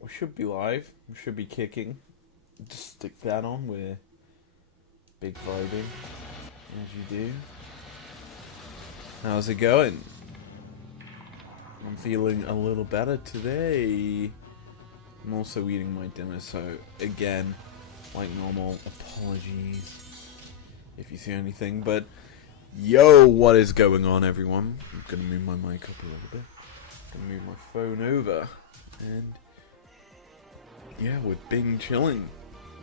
We should be live. We should be kicking. Just stick that on. We're big vibing, as you do. How's it going? I'm feeling a little better today. I'm also eating my dinner, so again, like normal, apologies if you see anything. But yo, what is going on, everyone? I'm gonna move my mic up a little bit. Gonna move my phone over, and yeah, we're bing chilling.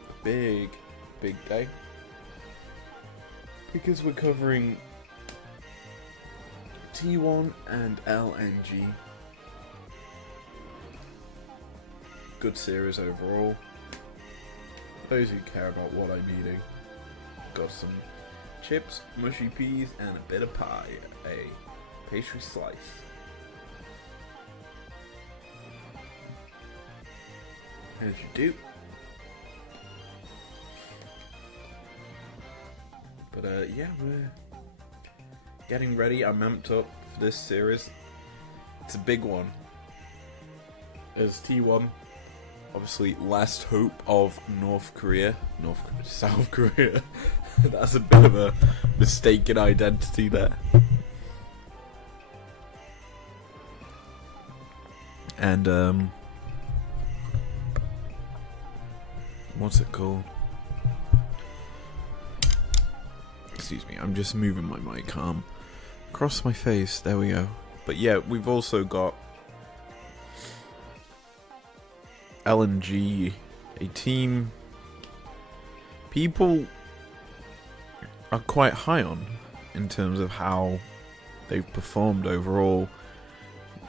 A big day. Because we're covering T1 and LNG. Good series overall. Those who care about what I'm eating. Got some chips, mushy peas, and a bit of pie. A pastry slice. As you do. But yeah, we're getting ready. I'm amped up for this series. It's a big one. As T1, obviously last hope of South Korea. That's a bit of a mistaken identity there. And what's it called? Excuse me, I'm just moving my mic arm across my face. There we go. But yeah, we've also got LNG, a team people are quite high on in terms of how they've performed overall.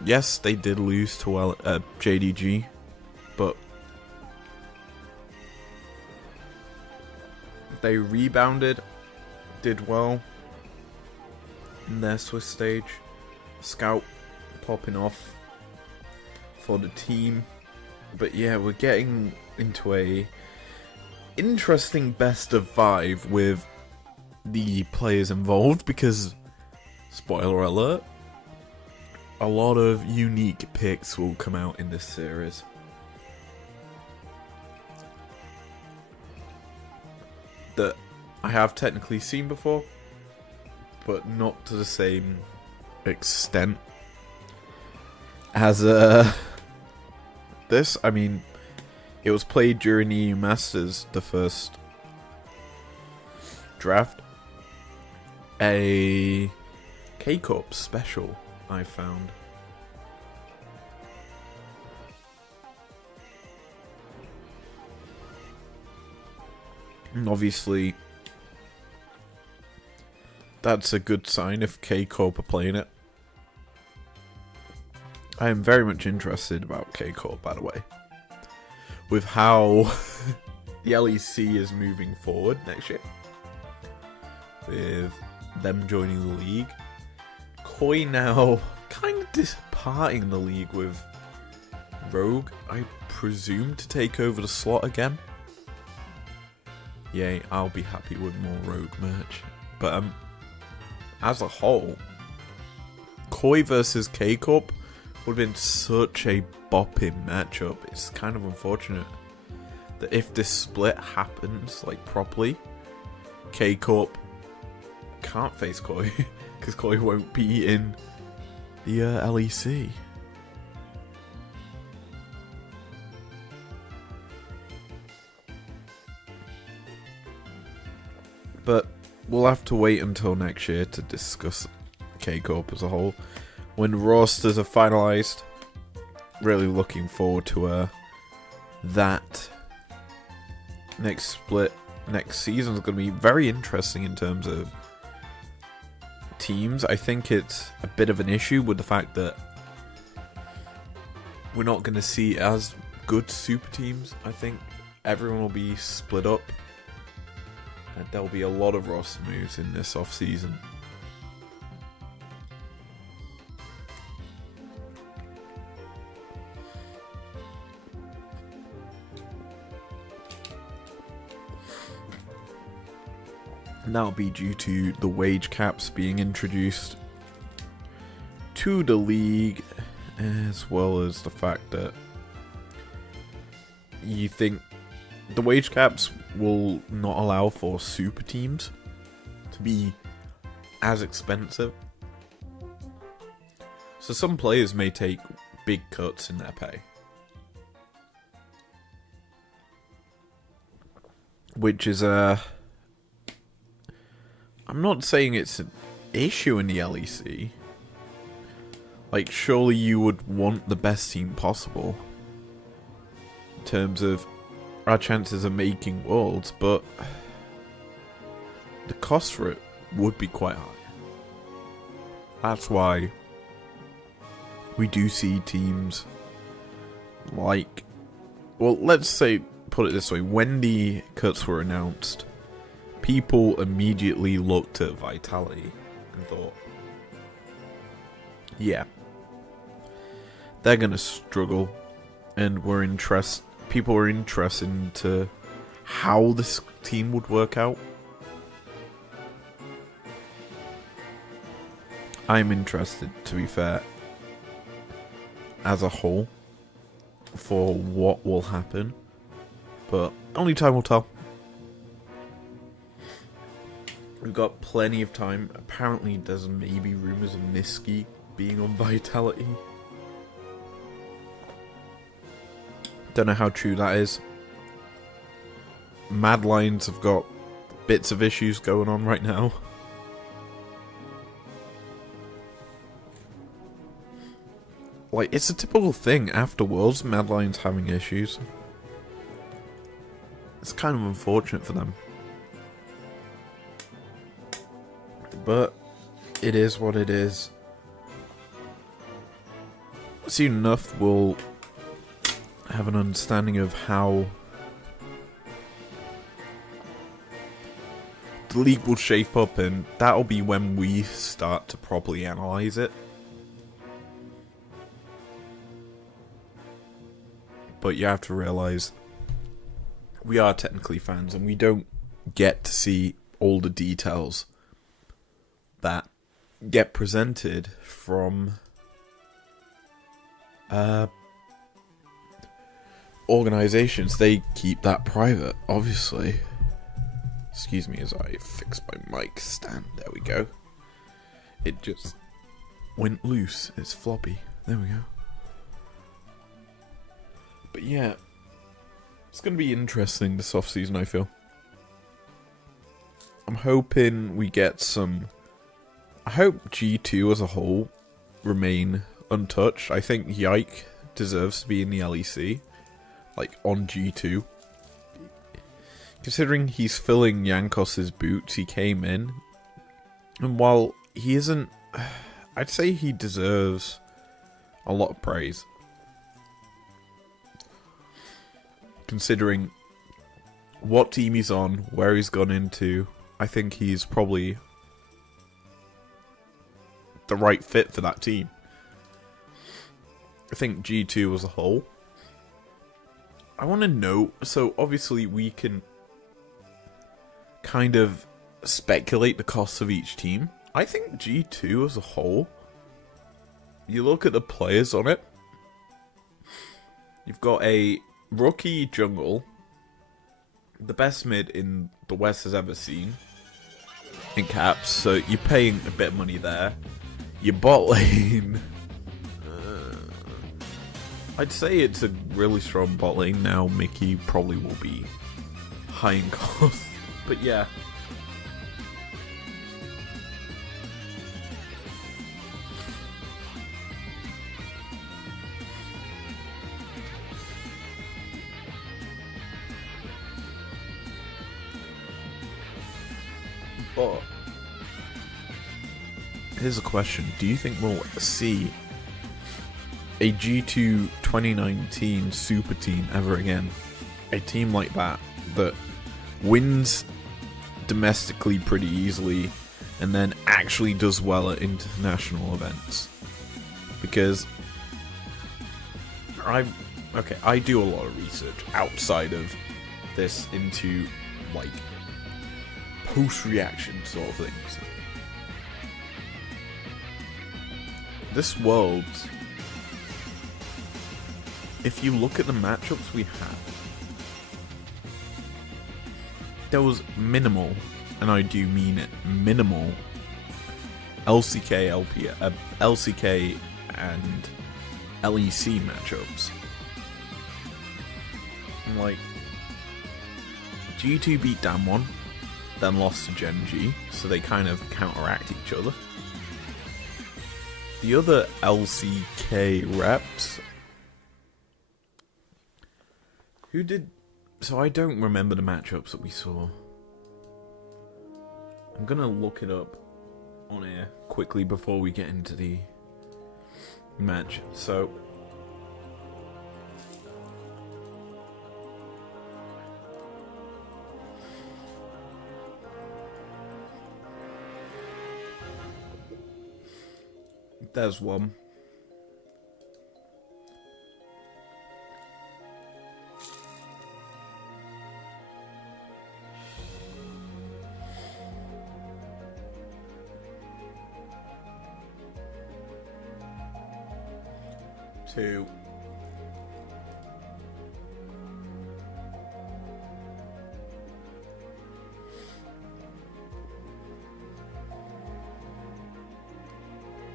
Yes, they did lose to JDG, but they rebounded, did well in their Swiss stage. Scout popping off for the team. But yeah, we're getting into a interesting best of 5 with the players involved because, spoiler alert, a lot of unique picks will come out in this series. That I have technically seen before, but not to the same extent as this. I mean, it was played during EU Masters, the first draft. A K-Corp special, I found. And obviously, that's a good sign if K-Corp are playing it. I am very much interested about K-Corp, by the way. With how the LEC is moving forward next year. With them joining the league. Koi now kind of departing the league with Rogue, I presume, to take over the slot again. Yay, I'll be happy with more Rogue merch. But as a whole, Koi versus K-Corp would have been such a bopping matchup. It's kind of unfortunate that if this split happens like properly, K-Corp can't face Koi because Koi won't be in the LEC. But we'll have to wait until next year to discuss K-Corp as a whole. When rosters are finalised, really looking forward to that next split. Next season is going to be very interesting in terms of teams. I think it's a bit of an issue with the fact that we're not going to see as good super teams. I think everyone will be split up. And there'll be a lot of roster moves in this off-season. And that'll be due to the wage caps being introduced to the league, as well as the fact that you think the wage caps will not allow for super teams to be as expensive. So some players may take big cuts in their pay. Which is I'm not saying it's an issue in the LEC. Like, surely you would want the best team possible in terms of our chances of making worlds, but the cost for it would be quite high. That's why we do see teams like, well, let's say, put it this way, when the cuts were announced, people immediately looked at Vitality and thought, yeah, they're gonna struggle, and people were interested into how this team would work out. I'm interested, to be fair, as a whole, for what will happen, but only time will tell. We've got plenty of time. Apparently there's maybe rumours of Niski being on Vitality. Don't know how true that is. Mad Lions have got bits of issues going on right now. Like, it's a typical thing after Worlds, Mad Lions having issues. It's kind of unfortunate for them. But it is what it is. Soon enough, we'll have an understanding of how the league will shape up, and that'll be when we start to properly analyze it. But you have to realize we are technically fans, and we don't get to see all the details that get presented from organizations. They keep that private, obviously. Excuse me as I fix my mic stand. There we go. It just went loose. It's floppy. There we go. But yeah, it's going to be interesting this off-season, I feel. I'm hoping we get some... I hope G2 as a whole remain untouched. I think Yike deserves to be in the LEC, like on G2. Considering he's filling Yankos's boots, he came in. And while he isn't... I'd say he deserves a lot of praise. Considering what team he's on, where he's gone into, I think he's probably the right fit for that team. I think G2 as a whole. I want to know, so obviously we can kind of speculate the costs of each team. I think G2 as a whole, you look at the players on it, you've got a rookie jungle, the best mid in the West has ever seen, in caps, so you're paying a bit of money there. Your bot lane, I'd say it's a really strong bot lane now. Mickey probably will be high in cost, but yeah. But here's a question. Do you think we'll see a G2 2019 super team ever again? A team like that wins domestically pretty easily and then actually does well at international events? Because I do a lot of research outside of this into like post-reaction sort of things. This world, if you look at the matchups we have, there was minimal, and I do mean it, minimal LCK and LEC matchups. And like, G2 beat Damwon, then lost to Gen G, so they kind of counteract each other. The other LCK reps, who did... So I don't remember the matchups that we saw. I'm gonna look it up on air quickly before we get into the match. So... there's one. Two.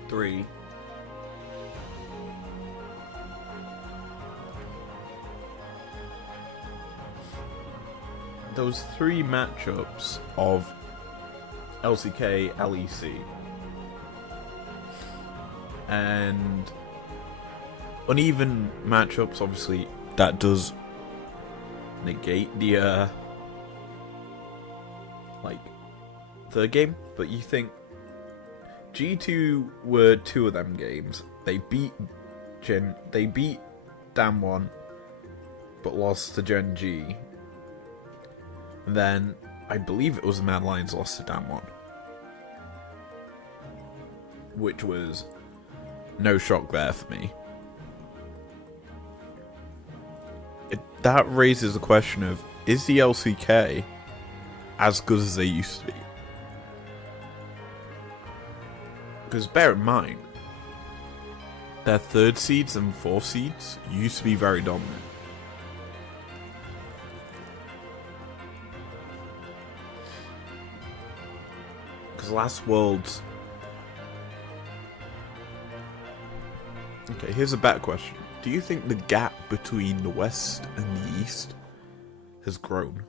Three. Those three matchups of LCK, LEC, and uneven matchups, obviously, that does negate the, like, third game, but you think G2 were two of them games. They beat Damwon, but lost to Gen G. And then, I believe it was the Mad Lions lost to Damwon, which was no shock there for me. That raises the question of, is the LCK as good as they used to be? Because bear in mind, their third seeds and fourth seeds used to be very dominant. Because last Worlds... Okay, here's a better question. Do you think the gap between the West and the East has grown?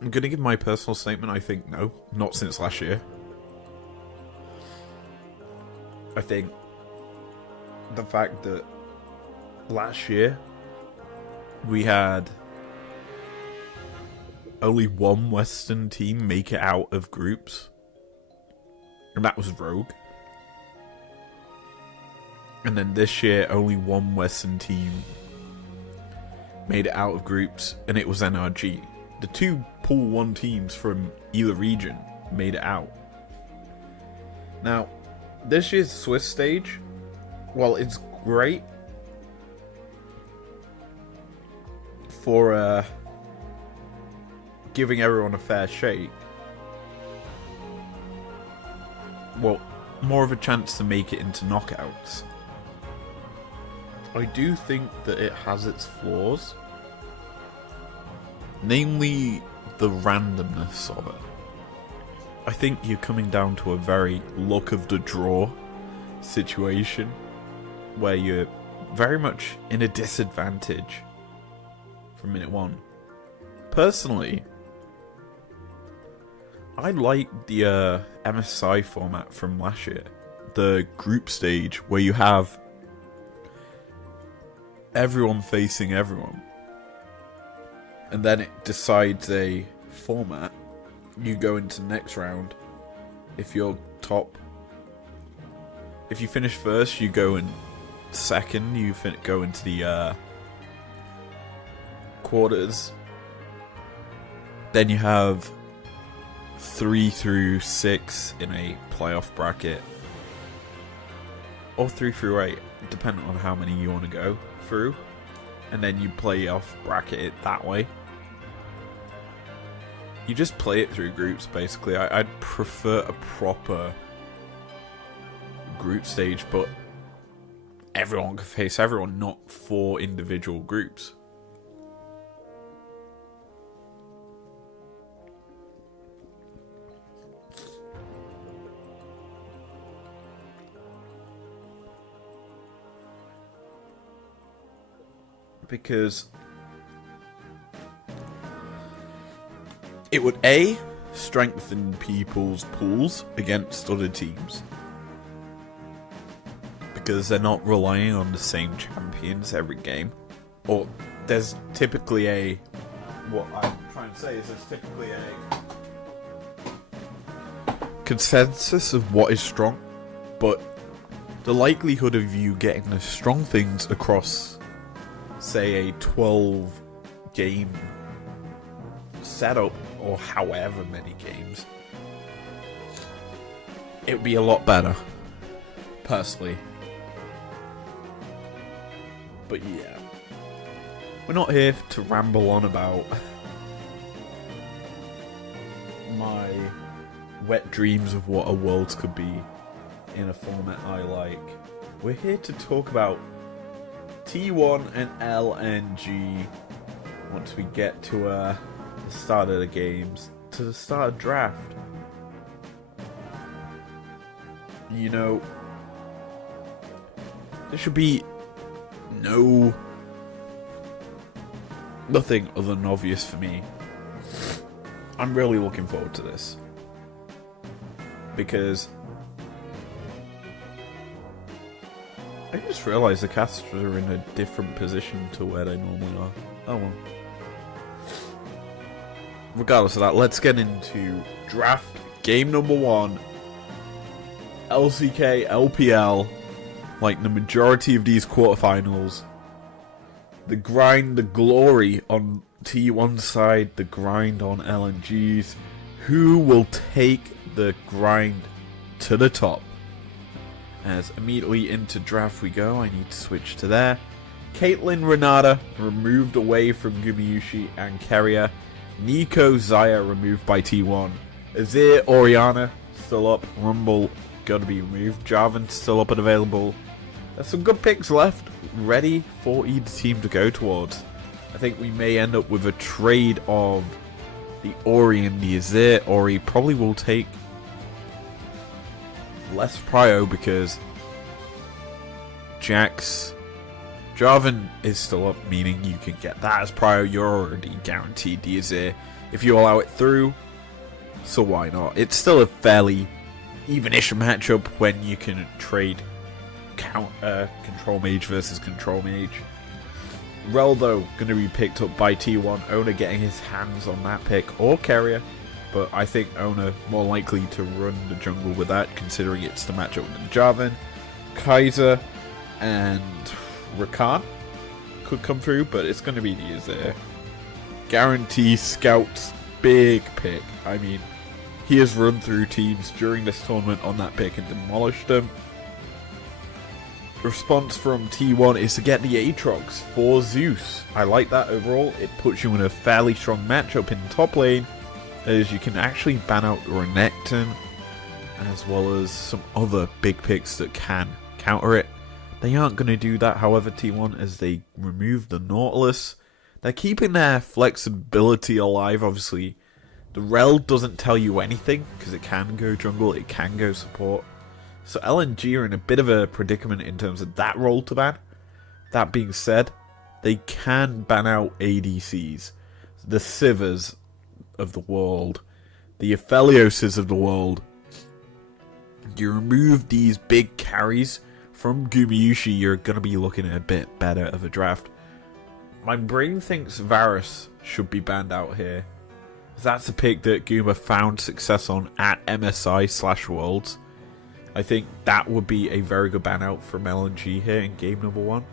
I'm going to give my personal statement. I think no. Not since last year. I think the fact that last year we had only one Western team make it out of groups, and that was Rogue. And then this year, only one Western team made it out of groups, and it was NRG. The two Pool 1 teams from either region made it out. Now, this year's Swiss stage, while it's great for giving everyone a fair shake, well, more of a chance to make it into knockouts, I do think that it has its flaws. Namely, the randomness of it. I think you're coming down to a very luck of the draw situation, where you're very much in a disadvantage from minute one. Personally, I like the MSI format from last year. The group stage, where you have everyone facing everyone. And then it decides a format. You go into the next round. If you're top... If you finish first, you go in second. You go into the quarters. Then you have 3 through 6 in a playoff bracket. Or 3 through 8, depending on how many you want to go through. And then you play off bracket it that way. You just play it through groups, basically. I'd prefer a proper group stage, but everyone can face everyone, not 4 individual groups. Because it would A, strengthen people's pools against other teams. Because they're not relying on the same champions every game. Or there's typically what I'm trying to say is there's typically a consensus of what is strong. But the likelihood of you getting the strong things across, say, a 12 game setup, or however many games, it would be a lot better, personally. But yeah, we're not here to ramble on about my wet dreams of what a Worlds could be in a format I like. We're here to talk about T1 and LNG once we get to the start of the games, to the start of draft. You know, there should be nothing other than obvious for me. I'm really looking forward to this, because I just realised the casters are in a different position to where they normally are. Oh well. Regardless of that, let's get into draft game number 1. LCK, LPL, like the majority of these quarterfinals. The grind, the glory on T1 side, the grind on LNG's. Who will take the grind to the top? As immediately into draft we go. I need to switch to there. Caitlyn Renata removed away from Gumayusi and Keria. Nico Zaya removed by T1. Azir Oriana still up. Rumble gotta be removed. Jarvan still up and available. There's some good picks left, ready for either team to go towards. I think we may end up with a trade of the Ori and the Azir. Ori probably will take less prio because Jarvan is still up, meaning you can get that as prio. You're already guaranteed the Azir if you allow it through, so why not? It's still a fairly even-ish matchup when you can trade control mage versus control mage. Rel, though, going to be picked up by T1. Owner getting his hands on that pick, or Carrier, but I think Owner more likely to run the jungle with that, considering it's the matchup with Jarvan. Kaiser and Rakan could come through, but it's going to be the Azir. Guarantee Scout's big pick. I mean, he has run through teams during this tournament on that pick and demolished them. Response from T1 is to get the Aatrox for Zeus. I like that overall. It puts you in a fairly strong matchup in the top lane, as you can actually ban out Renekton, as well as some other big picks that can counter it. They aren't going to do that, however, T1, as they remove the Nautilus. They're keeping their flexibility alive, obviously. The Rel doesn't tell you anything, because it can go jungle, it can go support. So LNG are in a bit of a predicament in terms of that role to ban. That being said, they can ban out ADCs. The Sivers of the world. The Aphelioses of the world. You remove these big carries from Gumayusi, you're going to be looking at a bit better of a draft. My brain thinks Varus should be banned out here. That's a pick that Guma found success on at MSI/Worlds. I think that would be a very good ban out from LNG here in game number 1.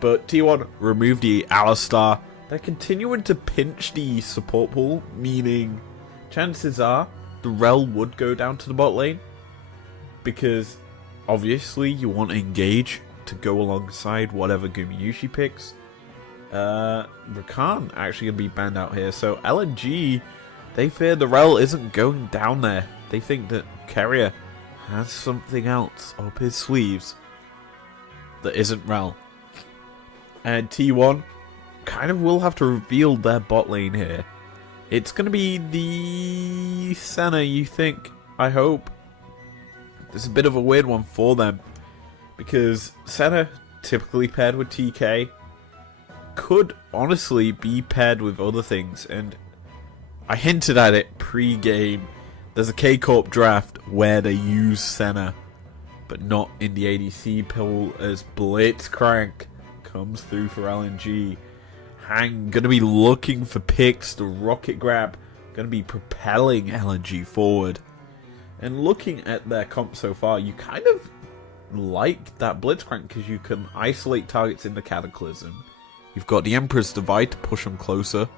But T1 removed the Alistar. They're continuing to pinch the support pool, meaning chances are the Rel would go down to the bot lane, because obviously you want to engage to go alongside whatever Gumayusi picks. Rakan actually going to be banned out here. So LNG, they fear the Rel isn't going down there. They think that Carrier has something else up his sleeves. that isn't Rel. And T1 kind of will have to reveal their bot lane here. It's going to be the Senna, you think, I hope. It's a bit of a weird one for them, because Senna, typically paired with TK, could honestly be paired with other things, and I hinted at it pre-game. There's a K-Corp draft where they use Senna, but not in the ADC pool, as Blitzcrank comes through for LNG. Hang gonna be looking for picks, the rocket grab gonna be propelling LNG forward. And looking at their comp so far, you kind of like that Blitzcrank because you can isolate targets in the Cataclysm. You've got the Emperor's Divide to push them closer,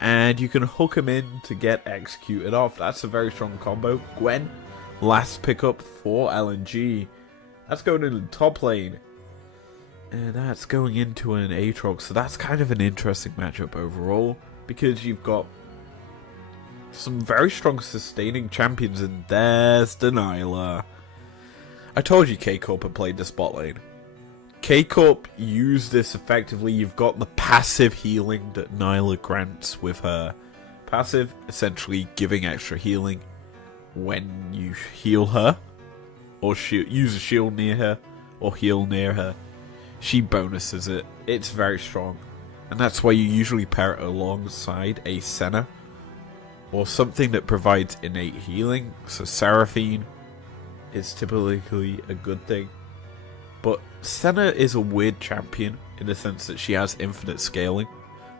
and you can hook them in to get executed off. That's a very strong combo. Gwen, last pickup for LNG. That's going in the top lane. And that's going into an Aatrox, so that's kind of an interesting matchup overall, because you've got some very strong sustaining champions, and there's Deniala. I told you K-Corp had played this bot lane. K-Corp used this effectively. You've got the passive healing that Nyla grants with her passive, essentially giving extra healing when you heal her, or use a shield near her, or heal near her. She bonuses it. It's very strong. And that's why you usually pair it alongside a Senna, or something that provides innate healing. So Seraphine is typically a good thing. But Senna is a weird champion in the sense that she has infinite scaling.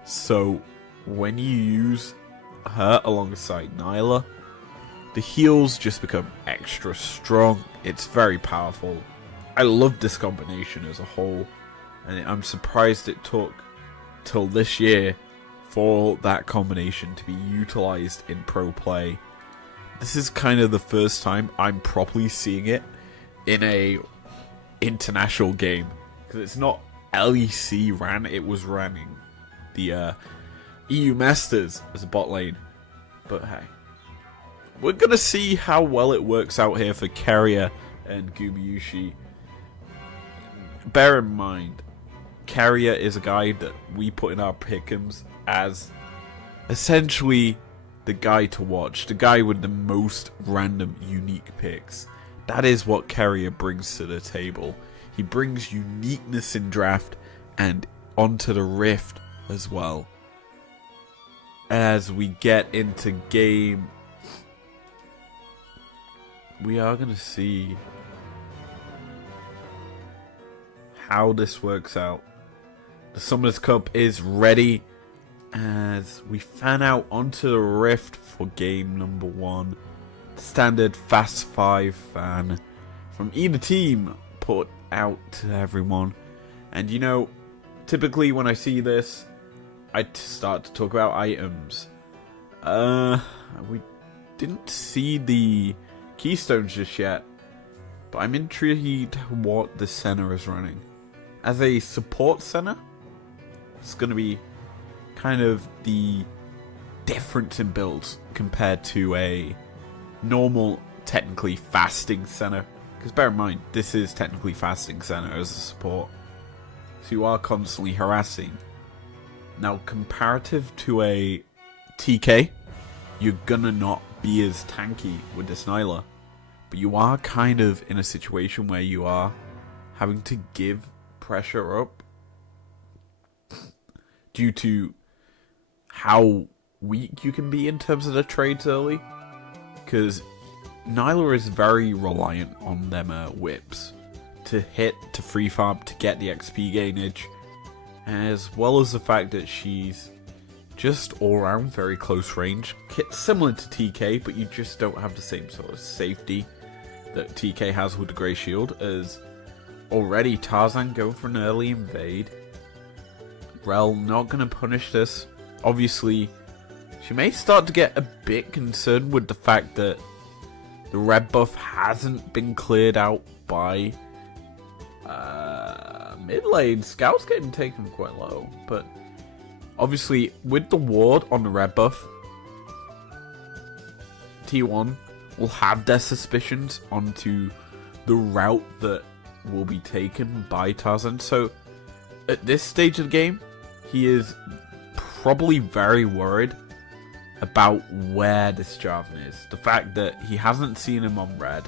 So when you use her alongside Nyla, the heals just become extra strong. It's very powerful. I love this combination as a whole, and I'm surprised it took till this year for that combination to be utilized in pro play. This is kind of the first time I'm properly seeing it in a international game, because it's not LEC ran, it was running the EU Masters as a bot lane. But hey, we're gonna see how well it works out here for Keria and Gumayusi. Bear in mind, Keria is a guy that we put in our pick'ems as essentially the guy to watch, the guy with the most random unique picks. That is what Keria brings to the table. He brings uniqueness in draft and onto the Rift as well. As we get into game, we are going to see how this works out. The Summoners Cup is ready as we fan out onto the Rift for game number 1. Standard Fast 5 fan from either team put out to everyone. And you know, typically when I see this, I start to talk about items. We didn't see the keystones just yet, but I'm intrigued what the Senna is running. As a support Senna, it's going to be kind of the difference in builds compared to a normal, technically fasting Senna. Because bear in mind, this is technically fasting Senna as a support, so you are constantly harassing. Now, comparative to a TK, you're gonna not be as tanky with this Nyla, but you are kind of in a situation where you are having to give pressure up due to how weak you can be in terms of the trades early, because Nyla is very reliant on them whips to hit, to free farm, to get the XP gainage, as well as the fact that she's just all around very close range. Similar to TK, but you just don't have the same sort of safety that TK has with the Grey Shield, as already Tarzan going for an early invade. Rel not going to punish this. Obviously, she may start to get a bit concerned with the fact that the red buff hasn't been cleared out by mid lane. Scout's getting taken quite low, but obviously with the ward on the red buff, T1 will have their suspicions onto the route that will be taken by Tarzan. So at this stage of the game, he is probably very worried about where this Jarvan is. The fact that he hasn't seen him on red.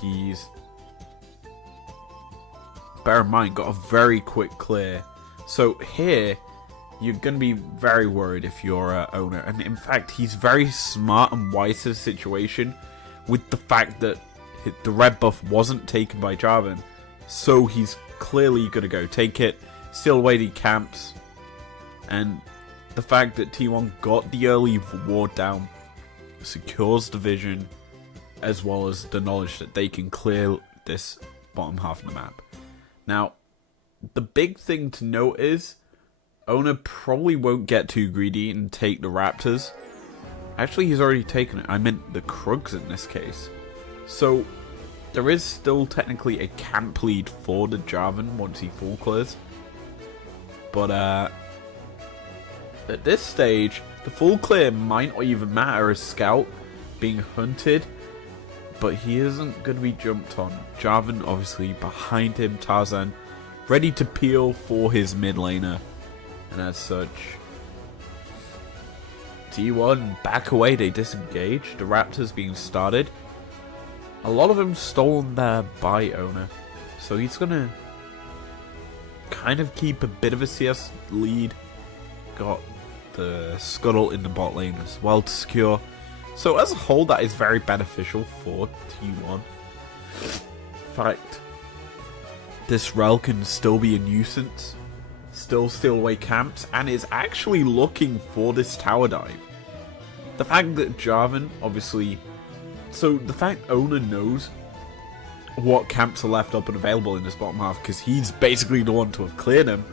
He's, bear in mind, got a very quick clear. So here, you're going to be very worried if you're an owner. And in fact, he's very smart and wise to the situation with the fact that the red buff wasn't taken by Jarvan. So he's clearly going to go take it, steal away the camps. And the fact that T1 got the early ward down secures the vision, as well as the knowledge that they can clear this bottom half of the map. Now, the big thing to note is, Owner probably won't get too greedy and take the Raptors. Actually, he's already taken it. I meant the Krugs in this case. So, there is still technically a camp lead for the Jarvan once he full clears. But, at this stage, the full clear might not even matter as Scout being hunted. But he isn't going to be jumped on. Jarvan obviously behind him, Tarzan ready to peel for his mid laner. And as such, T1 back away, they disengage. The Raptors being started. A lot of them stolen there by Owner. So he's going to kind of keep a bit of a CS lead. Got the Scuttle in the bot lane as well to secure. So as a whole, that is very beneficial for T1. In fact, this Rel can still be a nuisance, still steal away camps, and is actually looking for this tower dive. The fact that Jarvan, obviously... So the fact Owner knows what camps are left up and available in this bottom half, because he's basically the one to have cleared them.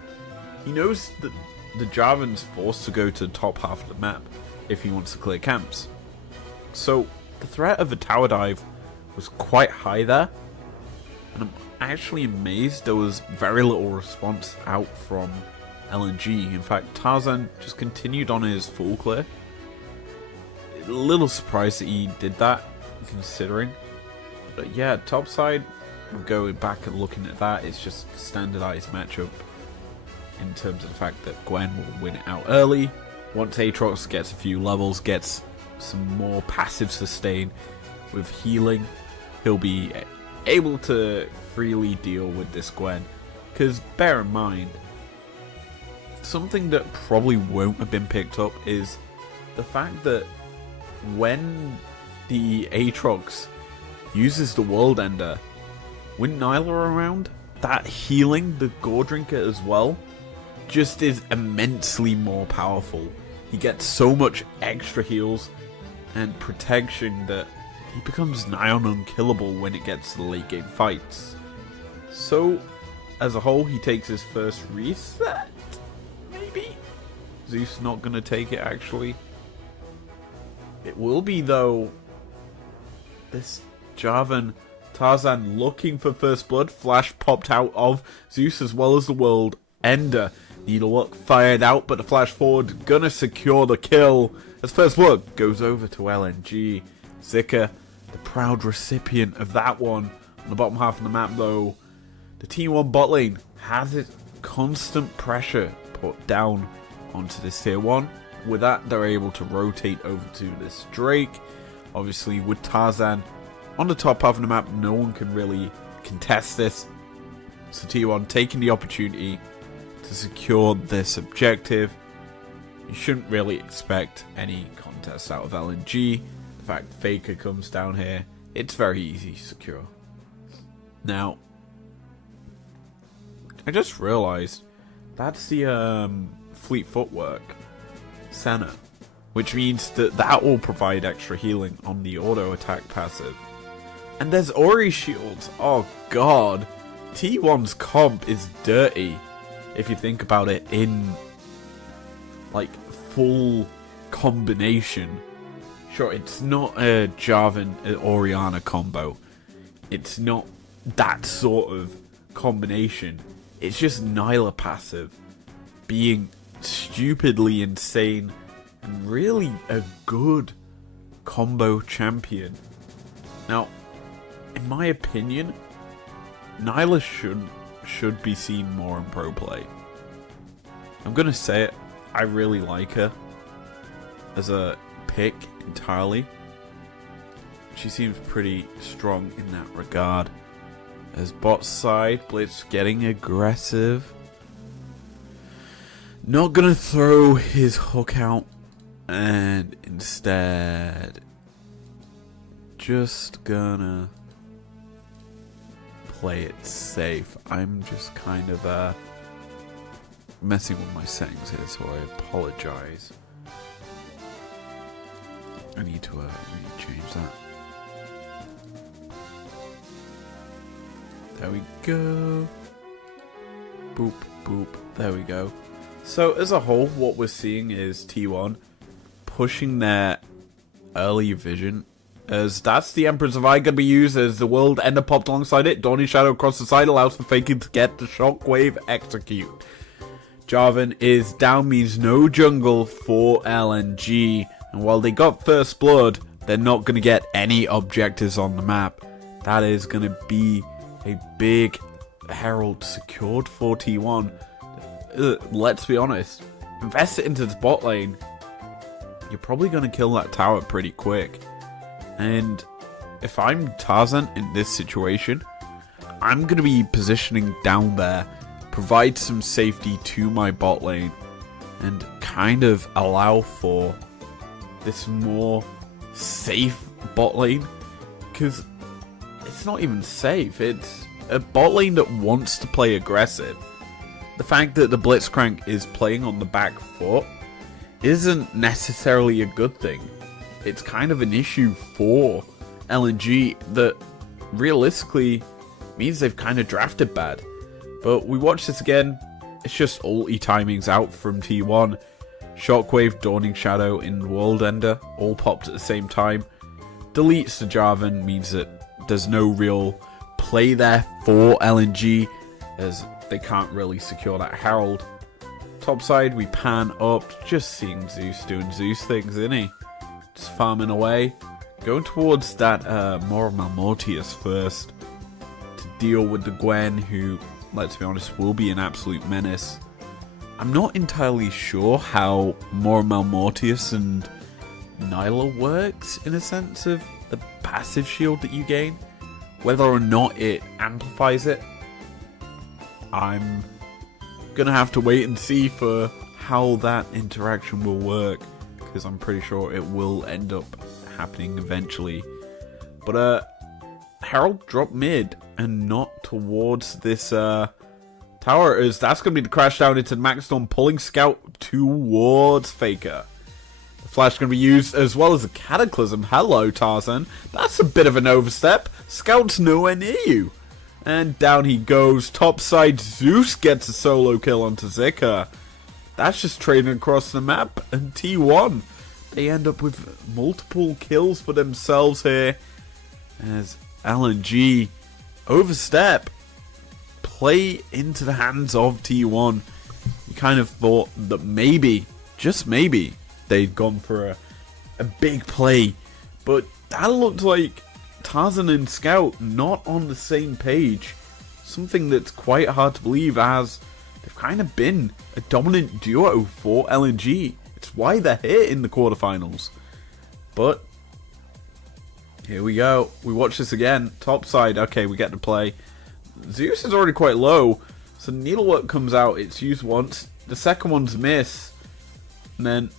He knows that the Jarvan's forced to go to the top half of the map if he wants to clear camps. So, the threat of a tower dive was quite high there, and I'm actually amazed there was very little response out from LNG. In fact, Tarzan just continued on his full clear. A little surprised that he did that, considering. But yeah, top side, going back and looking at that, it's just a standardized matchup in terms of the fact that Gwen will win it out early. Once Aatrox gets a few levels, gets some more passive sustain with healing, he'll be able to freely deal with this Gwen. Because bear in mind, something that probably won't have been picked up is the fact that when the Aatrox uses the World Ender, with Nyla around, that healing the Gore Drinker as well just is immensely more powerful. He gets so much extra heals and protection that he becomes nigh on unkillable when it gets to the late game fights. So, as a whole, he takes his first reset, maybe? Zeus not going to take it, actually. It will be, though, this Jarvan Tarzan looking for first blood. Flash popped out of Zeus as well as the World Ender. Needle Look fired out, but the flash forward gonna secure the kill as first blood goes over to LNG. Zika, the proud recipient of that one. On the bottom half of the map though, the T1 bot lane has its constant pressure put down onto this tier 1. With that, they're able to rotate over to this Drake. Obviously, with Tarzan on the top half of the map, no one can really contest this. So T1 taking the opportunity to secure this objective. You shouldn't really expect any contest out of LNG. The fact Faker comes down here, it's very easy to secure. Now, I just realized that's the fleet footwork Senna, which means that that will provide extra healing on the auto attack passive. And there's Ori shields. Oh god, T1's comp is dirty if you think about it in like full combination. Sure, it's not a Jarvan Orianna combo. It's not that sort of combination. It's just Nyla passive being stupidly insane and really a good combo champion. Now, in my opinion, Nyla should be seen more in pro play. I'm gonna say it, I really like her as a pick entirely. She seems pretty strong in that regard. As bot side, Blitz getting aggressive. Not gonna throw his hook out, and instead just gonna play it safe. I'm just kind of messing with my settings here, so I apologize. I need to change that. There we go. Boop, boop. There we go. So, as a whole, what we're seeing is T1 pushing their early vision, as that's the Emperor's Divide going to be used as the World Ender popped alongside it. Dawning Shadow across the side allows for Faker to get the Shockwave execute. Jarvan is down, means no jungle for LNG. And while they got First Blood, they're not going to get any objectives on the map. That is going to be a big Herald secured for T1. Let's be honest, invest it into the bot lane. You're probably going to kill that tower pretty quick. And if I'm Tarzan in this situation, I'm going to be positioning down there, provide some safety to my bot lane, and kind of allow for this more safe bot lane. Because it's not even safe, it's a bot lane that wants to play aggressive. The fact that the Blitzcrank is playing on the back foot isn't necessarily a good thing. It's kind of an issue for LNG that realistically means they've kind of drafted bad. But we watch this again, it's just ulti timings out from T1. Shockwave, Dawning Shadow in World Ender all popped at the same time. Deletes the Jarvan means that there's no real play there for LNG, as they can't really secure that Herald. Topside, we pan up, just seeing Zeus doing Zeus things, isn't he? Just farming away. Going towards that more Malmortius first to deal with the Gwen, who, let's be honest, will be an absolute menace. I'm not entirely sure how more Malmortius and Nyla works in a sense of the passive shield that you gain. Whether or not it amplifies it, I'm gonna have to wait and see for how that interaction will work, because I'm pretty sure it will end up happening eventually. But Herald dropped mid and not towards this tower, as that's gonna be the crash down into the Max Storm, pulling Scout towards Faker. The flash gonna be used as well as a Cataclysm. Hello, Tarzan. That's a bit of an overstep. Scout's nowhere near you. And down he goes. Topside, Zeus gets a solo kill onto Zika. That's just trading across the map. And T1, they end up with multiple kills for themselves here, as LNG overstep, play into the hands of T1. You kind of thought that maybe, just maybe, they'd gone for a big play. But that looked like Tarzan and Scout not on the same page. Something that's quite hard to believe, as they've kind of been a dominant duo for LNG. It's why they're here in the quarterfinals. But here we go. We watch this again. Topside. Okay, we get to play. Zeus is already quite low, so Needlework comes out. It's used once. The second one's miss. And then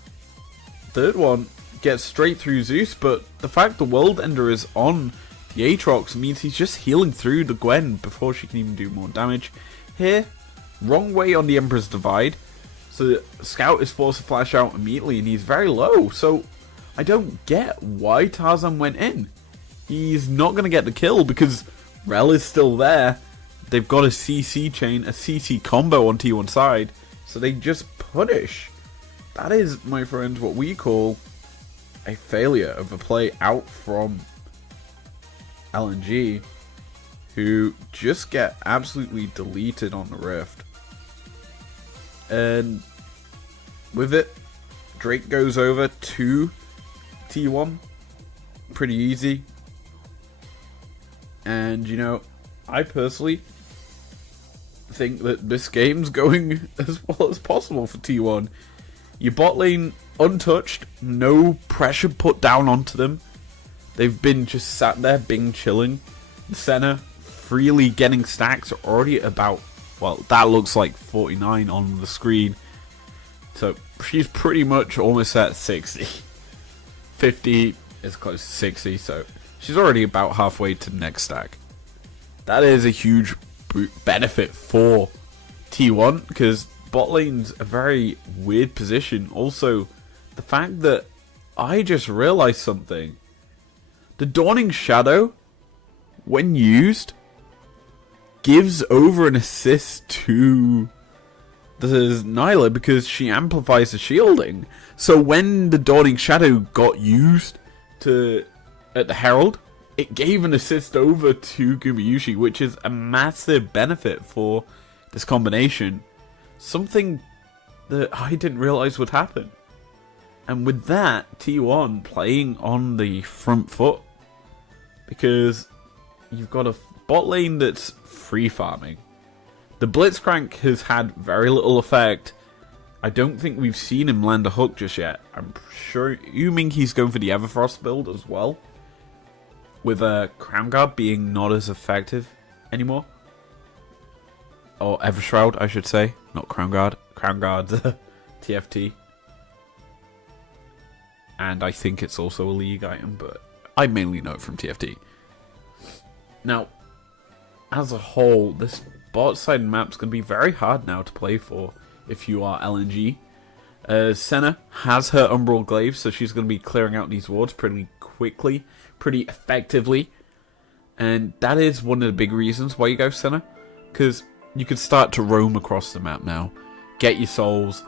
third one gets straight through Zeus, but the fact the World Ender is on the Aatrox means he's just healing through the Gwen before she can even do more damage. Here, wrong way on the Emperor's Divide, so Scout is forced to flash out immediately, and he's very low, so I don't get why Tarzan went in. He's not going to get the kill because Rel is still there. They've got a CC chain, a CC combo on T1 side, so they just punish. That is, my friends, what we call a failure of a play out from LNG, who just get absolutely deleted on the Rift. And with it, Drake goes over to T1 pretty easy. And, you know, I personally think that this game's going as well as possible for T1. Your bot lane untouched, no pressure put down onto them. They've been just sat there being chilling. Senna freely getting stacks, already about, well, that looks like 49 on the screen. So she's pretty much almost at 60. 50 is close to 60, so she's already about halfway to the next stack. That is a huge benefit for T1, because bot lane's a very weird position. Also, the fact that I just realized something. The Dawning Shadow, when used, gives over an assist to the Nyla because she amplifies the shielding. So when the Dawning Shadow got used at the Herald, it gave an assist over to Gumayusi, which is a massive benefit for this combination. Something that I didn't realize would happen. And with that, T1 playing on the front foot, because you've got a bot lane that's free farming. The Blitzcrank has had very little effect. I don't think we've seen him land a hook just yet. I'm assuming he's going for the Everfrost build as well, with Crown Guard being not as effective anymore. Or Evershroud, I should say. Not Crown Guard. Crown Guard's TFT. And I think it's also a league item, but I mainly know it from TFT. Now, as a whole, this bot side map's going to be very hard now to play for if you are LNG. Senna has her Umbral Glaive, so she's going to be clearing out these wards pretty quickly, pretty effectively. And that is one of the big reasons why you go Senna, because you can start to roam across the map now, get your souls,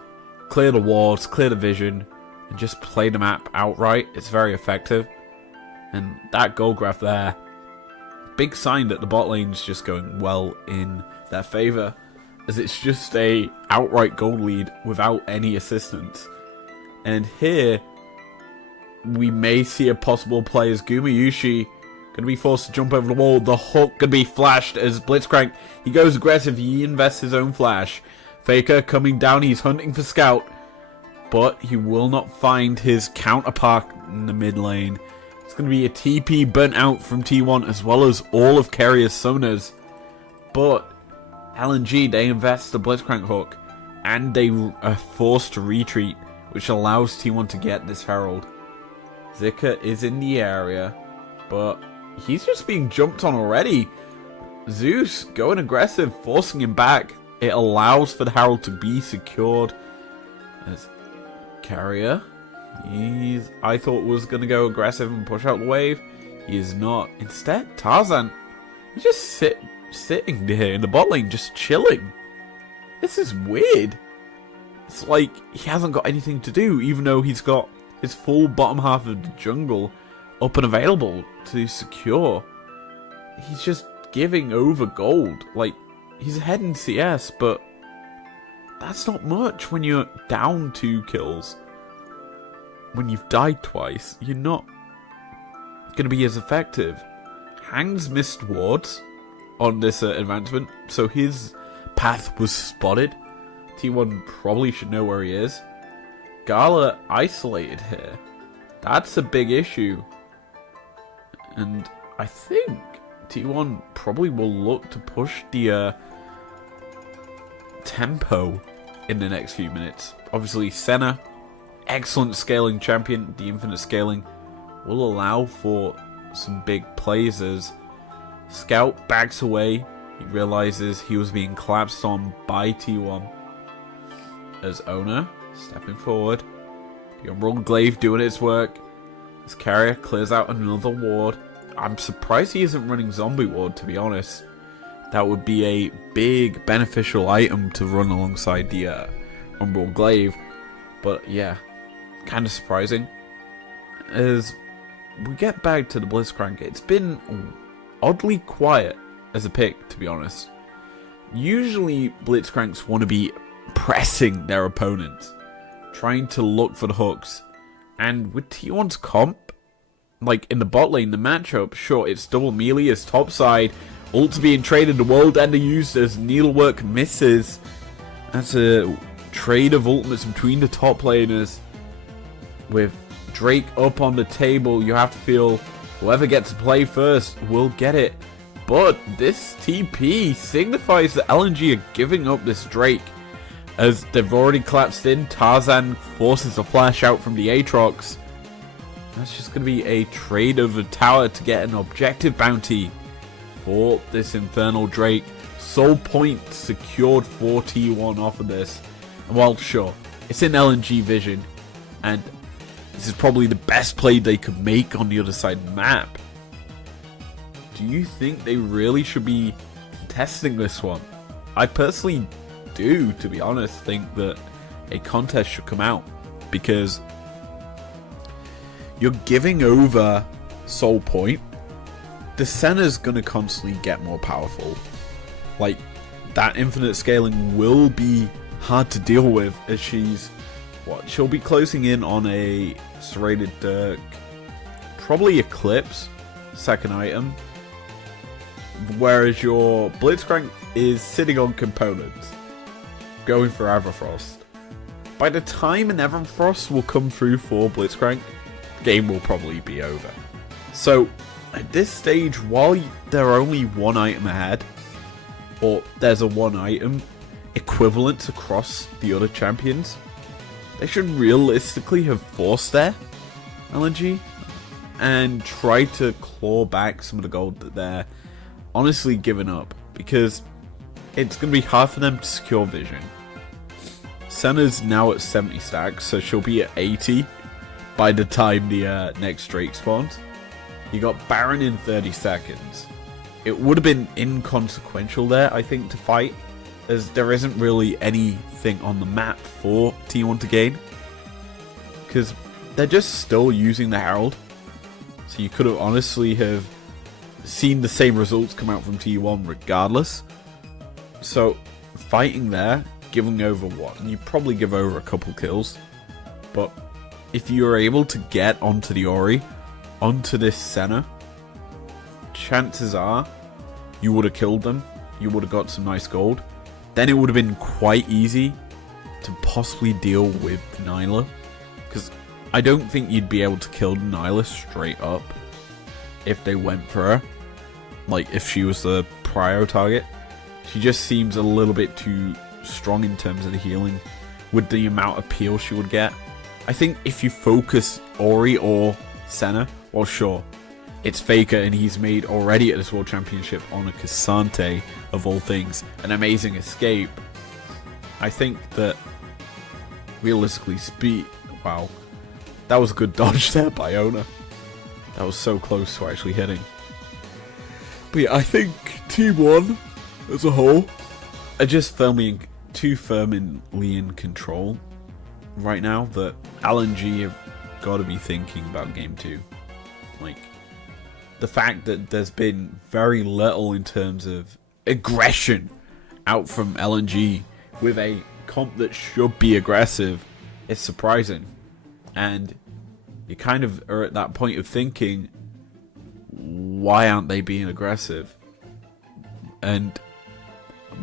clear the wards, clear the vision, and just play the map outright. It's very effective. And that gold graph there, big sign that the bot lane's just going well in their favour, as it's just a outright gold lead without any assistance. And here, we may see a possible play as Gumayusi going to be forced to jump over the wall. The hook going to be flashed as Blitzcrank, he goes aggressive, he invests his own flash. Faker coming down, he's hunting for Scout, but he will not find his counterpart in the mid lane. It's going to be a TP burnt out from T1 as well as all of Carrier's Summoners. But LNG, they invest the Blitzcrank hook and they are forced to retreat, which allows T1 to get this Herald. Zika is in the area, but he's just being jumped on already. Zeus going aggressive, forcing him back. It allows for the Herald to be secured. As Carrier, I thought was going to go aggressive and push out the wave. He is not. Instead, Tarzan, he's just sitting there in the bot lane, just chilling. This is weird. It's like he hasn't got anything to do, even though he's got his full bottom half of the jungle up and available to secure. He's just giving over gold. Like, he's ahead in CS, but that's not much when you're down 2 kills. When you've died twice, you're not going to be as effective. Hang's missed wards on this advancement, so his path was spotted. T1 probably should know where he is. Gala isolated here. That's a big issue. And I think T1 probably will look to push the tempo in the next few minutes. Obviously, Senna, excellent scaling champion. The infinite scaling will allow for some big plays as Scout backs away. He realizes he was being collapsed on by T1. As Owner stepping forward. The Umbral Glaive doing its work. As Carrier clears out another ward. I'm surprised he isn't running Zombie Ward, to be honest. That would be a big beneficial item to run alongside the Umbral Glaive. But yeah, kind of surprising. As we get back to the Blitzcrank, it's been oddly quiet as a pick, to be honest. Usually Blitzcranks want to be pressing their opponents, trying to look for the hooks. And with T1's comp, like in the bot lane, the matchup, sure, it's double melee as topside. Ult being traded, the world ender used as needlework misses. That's a trade of ultimates between the top laners. With Drake up on the table, you have to feel whoever gets to play first will get it. But this TP signifies that LNG are giving up this Drake. As they've already collapsed in, Tarzan forces a flash out from the Aatrox. That's just going to be a trade of a tower to get an objective bounty for this Infernal Drake. Soul point secured for T1 off of this. And while sure, it's in LNG vision, and this is probably the best play they could make on the other side of the map. Do you think they really should be contesting this one? I personally do, to be honest, think that a contest should come out, because you're giving over Soul Point. The Senna's gonna constantly get more powerful. Like, that infinite scaling will be hard to deal with, as she'll be closing in on a Serrated Dirk, probably Eclipse, second item, whereas your Blitzcrank is sitting on components, going for Everfrost. By the time an Everfrost will come through for Blitzcrank, the game will probably be over. So, at this stage, while they're only one item ahead, or there's a one item equivalent across the other champions, they should realistically have forced their LNG and try to claw back some of the gold that they're honestly giving up, because it's going to be hard for them to secure vision. Senna's now at 70 stacks, so she'll be at 80 by the time the next Drake spawns. You got Baron in 30 seconds. It would have been inconsequential there, I think, to fight, as there isn't really anything on the map for T1 to gain, because they're just still using the Herald. So you could have honestly have seen the same results come out from T1 regardless. So fighting there, giving over what? You probably give over a couple kills, but if you're able to get onto the Ori, onto this Senna, chances are you would have killed them. You would have got some nice gold. Then it would have been quite easy to possibly deal with Nyla, because I don't think you'd be able to kill Nyla straight up if they went for her. Like, if she was the prio target. She just seems a little bit too strong in terms of the healing with the amount of peel she would get. I think if you focus Ori or Senna, well, sure, it's Faker and he's made already at this World Championship on a Cassante, of all things, an amazing escape. I think that realistically wow, that was a good dodge there by Ona. That was so close to actually hitting. But yeah, I think T1 as a whole are just too firmly in control right now that LNG have got to be thinking about game 2. Like, the fact that there's been very little in terms of aggression out from LNG with a comp that should be aggressive is surprising. And you kind of are at that point of thinking, why aren't they being aggressive? And,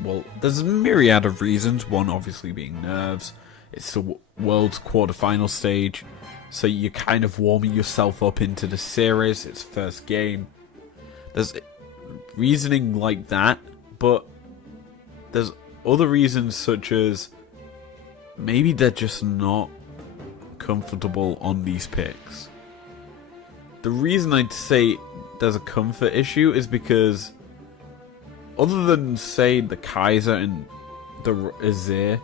well, there's a myriad of reasons. One obviously being nerves. It's the world's quarterfinal stage, so you're kind of warming yourself up into the series. It's first game. There's reasoning like that, but there's other reasons, such as maybe they're just not comfortable on these picks. The reason I'd say there's a comfort issue is because, other than, say, the Kaiser and the Azir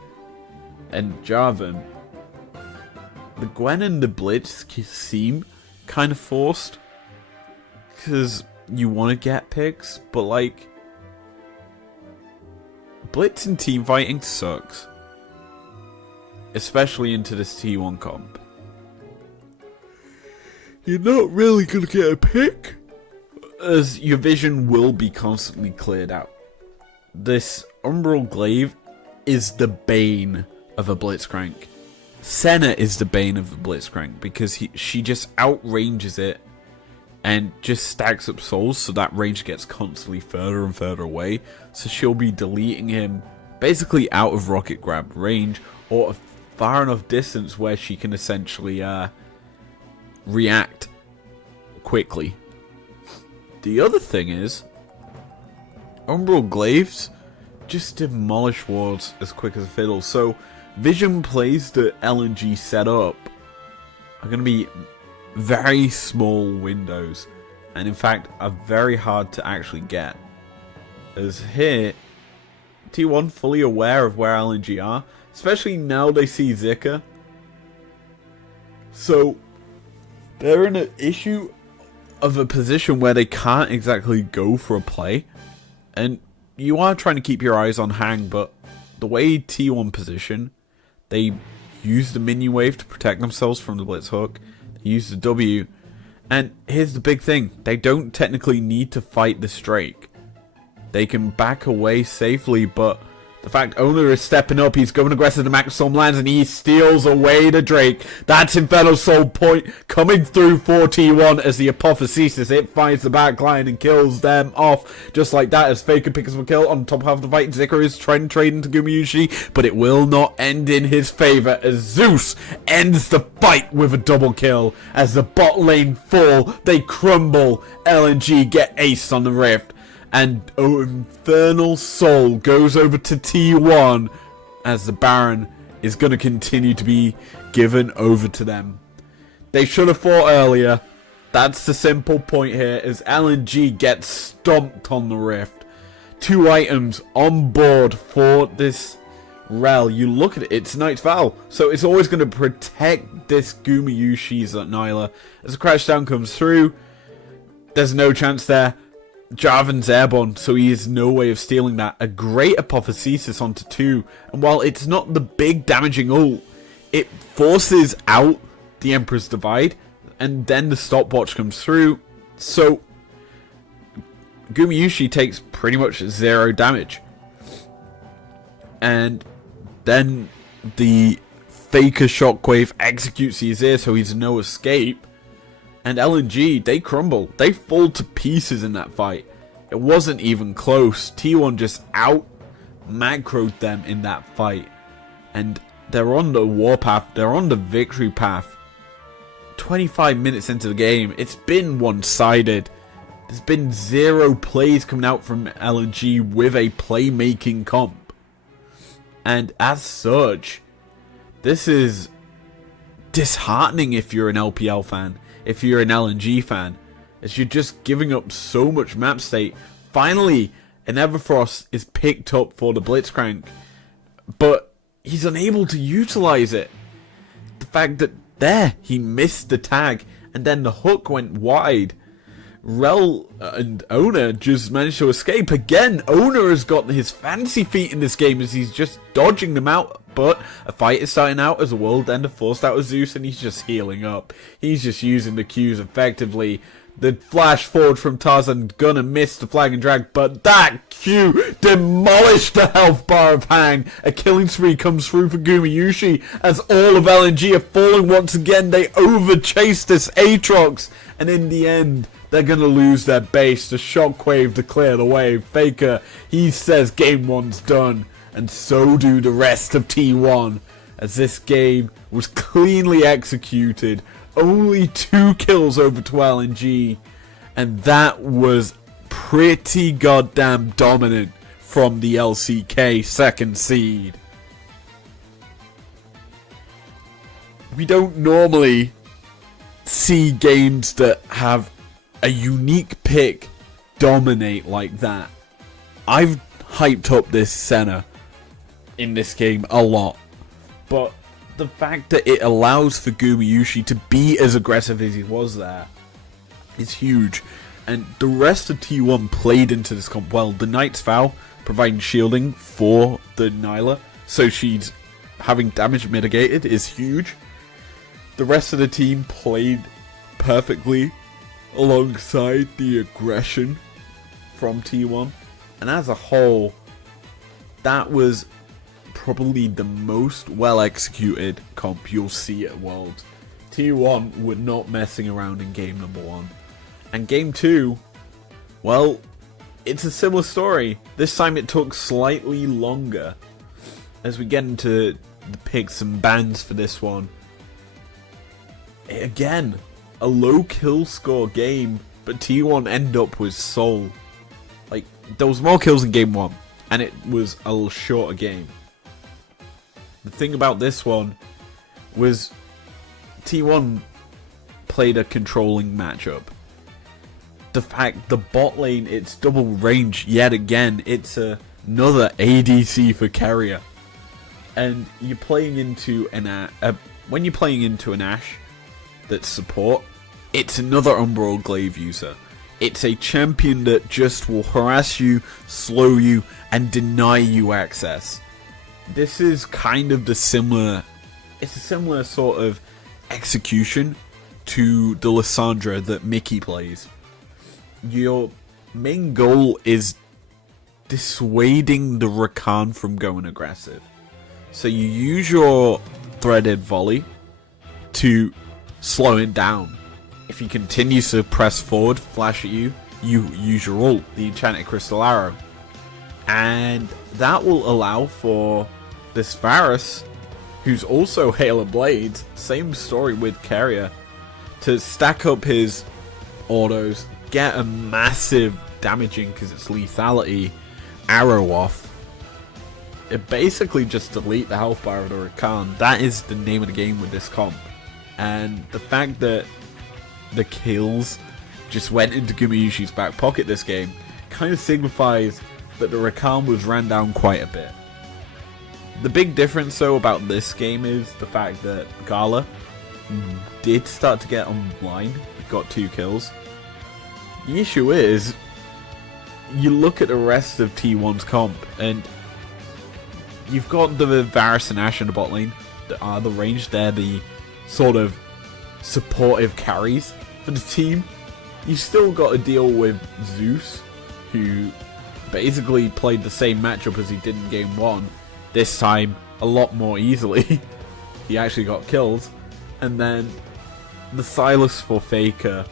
and Jarvan, the Gwen and the Blitz seem kind of forced, because you want to get picks, but like, Blitz and team fighting sucks, especially into this T1 comp. You're not really going to get a pick, as your vision will be constantly cleared out. This Umbral Glaive is the bane of a Blitzcrank. Senna is the bane of a Blitzcrank, because she just outranges it and just stacks up souls, so that range gets constantly further and further away. So she'll be deleting him basically out of rocket grab range, or a far enough distance where she can essentially react quickly. The other thing is, Umbral Glaives just demolish wards as quick as a fiddle. So vision plays that LNG set up are going to be very small windows, and in fact are very hard to actually get. As here, T1 fully aware of where LNG are, especially now they see Zika. So they're in an issue of a position where they can't exactly go for a play. And you are trying to keep your eyes on Hang, but the way T1 position, they use the minion wave to protect themselves from the Blitz hook. They use the W. And here's the big thing. They don't technically need to fight this Drake. They can back away safely, but the fact Owner is stepping up, he's going aggressive to max storm lands, and he steals away the Drake. That's Infernal Soul point coming through for T1 as the Apotheosis. It finds the backline and kills them off just like that as Faker picks up a kill on top half of the fight. Zika is trying to trade into Gumayusi, but it will not end in his favor as Zeus ends the fight with a double kill. As the bot lane fall, they crumble. LNG get aced on the Rift. And Infernal Soul goes over to T1 as the Baron is going to continue to be given over to them. They should have fought earlier. That's the simple point here, as LNG gets stomped on the Rift. 2 items on board for this Rel. You look at it, it's Knight's Vow. So it's always going to protect this Gumayushi's Nyla. As the crash down comes through, there's no chance there. Jarvan's airborne, so he has no way of stealing that. A great Apotheosis onto 2, and while it's not the big damaging ult, it forces out the Emperor's Divide, and then the stopwatch comes through, so Gumayusi takes pretty much 0 damage. And then the Faker Shockwave executes his ear, so he's no escape. And LNG, they crumble. They fall to pieces in that fight. It wasn't even close. T1 just out-macroed them in that fight. And they're on the warpath. They're on the victory path. 25 minutes into the game, it's been one-sided. There's been 0 plays coming out from LNG with a playmaking comp. And as such, this is disheartening if you're an LPL fan. If you're an LNG fan, as you're just giving up so much map state. Finally, an Everfrost is picked up for the Blitzcrank, but he's unable to utilize it. The fact that there, he missed the tag, and then the hook went wide. Rel and Owner just managed to escape. Again, Owner has got his fancy feet in this game as he's just dodging them out. But a fight is starting out as a World Ender forced out of Zeus, and he's just healing up. He's just using the Qs effectively. The flash forward from Tarzan gonna miss the flag and drag, but that Q demolished the health bar of Hang. A killing spree comes through for Gumayusi as all of LNG are falling once again. They overchase this Aatrox, and in the end, they're gonna lose their base. The Shockwave to clear the way. Faker, he says game 1's done. And so do the rest of T1, as this game was cleanly executed. Only 2 kills over to LNG, and that was pretty goddamn dominant from the LCK second seed. We don't normally see games that have a unique pick dominate like that. I've hyped up this Senna in this game a lot, but the fact that it allows for Gumayusi to be as aggressive as he was there is huge, and the rest of T1 played into this comp well. The Knight's Vow providing shielding for the Nyla, so she's having damage mitigated, is huge. The rest of the team played perfectly alongside the aggression from T1, and as a whole, that was probably the most well executed comp you'll see at Worlds. T1 were not messing around in game number 1. And game 2, well, it's a similar story. This time it took slightly longer. As we get into the picks and bans for this one. Again, a low kill score game, but T1 end up with Soul. Like, there was more kills in game 1, and it was a little shorter game. The thing about this one was T1 played a controlling matchup. The fact the bot lane, it's double range yet again. It's another ADC for carrier, and you're playing into when you're playing into an Ashe that's support, it's another Umbral Glaive user. It's a champion that just will harass you, slow you, and deny you access. This is kind of it's a similar sort of execution to the Lissandra that Mickey plays. Your main goal is dissuading the Rakan from going aggressive. So you use your threaded volley to slow it down. If he continues to press forward, flash at you, you use your ult, the Enchanted Crystal Arrow. And that will allow for this Varus, who's also Hail of Blades, same story with Carrier, to stack up his autos, get a massive damaging because it's lethality arrow off. It basically just delete the health bar of the Rakan. That is the name of the game with this comp. And the fact that the kills just went into Gumayusi's back pocket this game kind of signifies that the Rakan was ran down quite a bit. The big difference though about this game is the fact that Gala did start to get online. He got 2 kills. The issue is, you look at the rest of T1's comp and you've got the Varus and Ashe in the bot lane that are the range. They're the sort of supportive carries for the team. You still got to deal with Zeus, who basically played the same matchup as he did in game 1. This time, a lot more easily. He actually got kills. And then the Silas for Faker.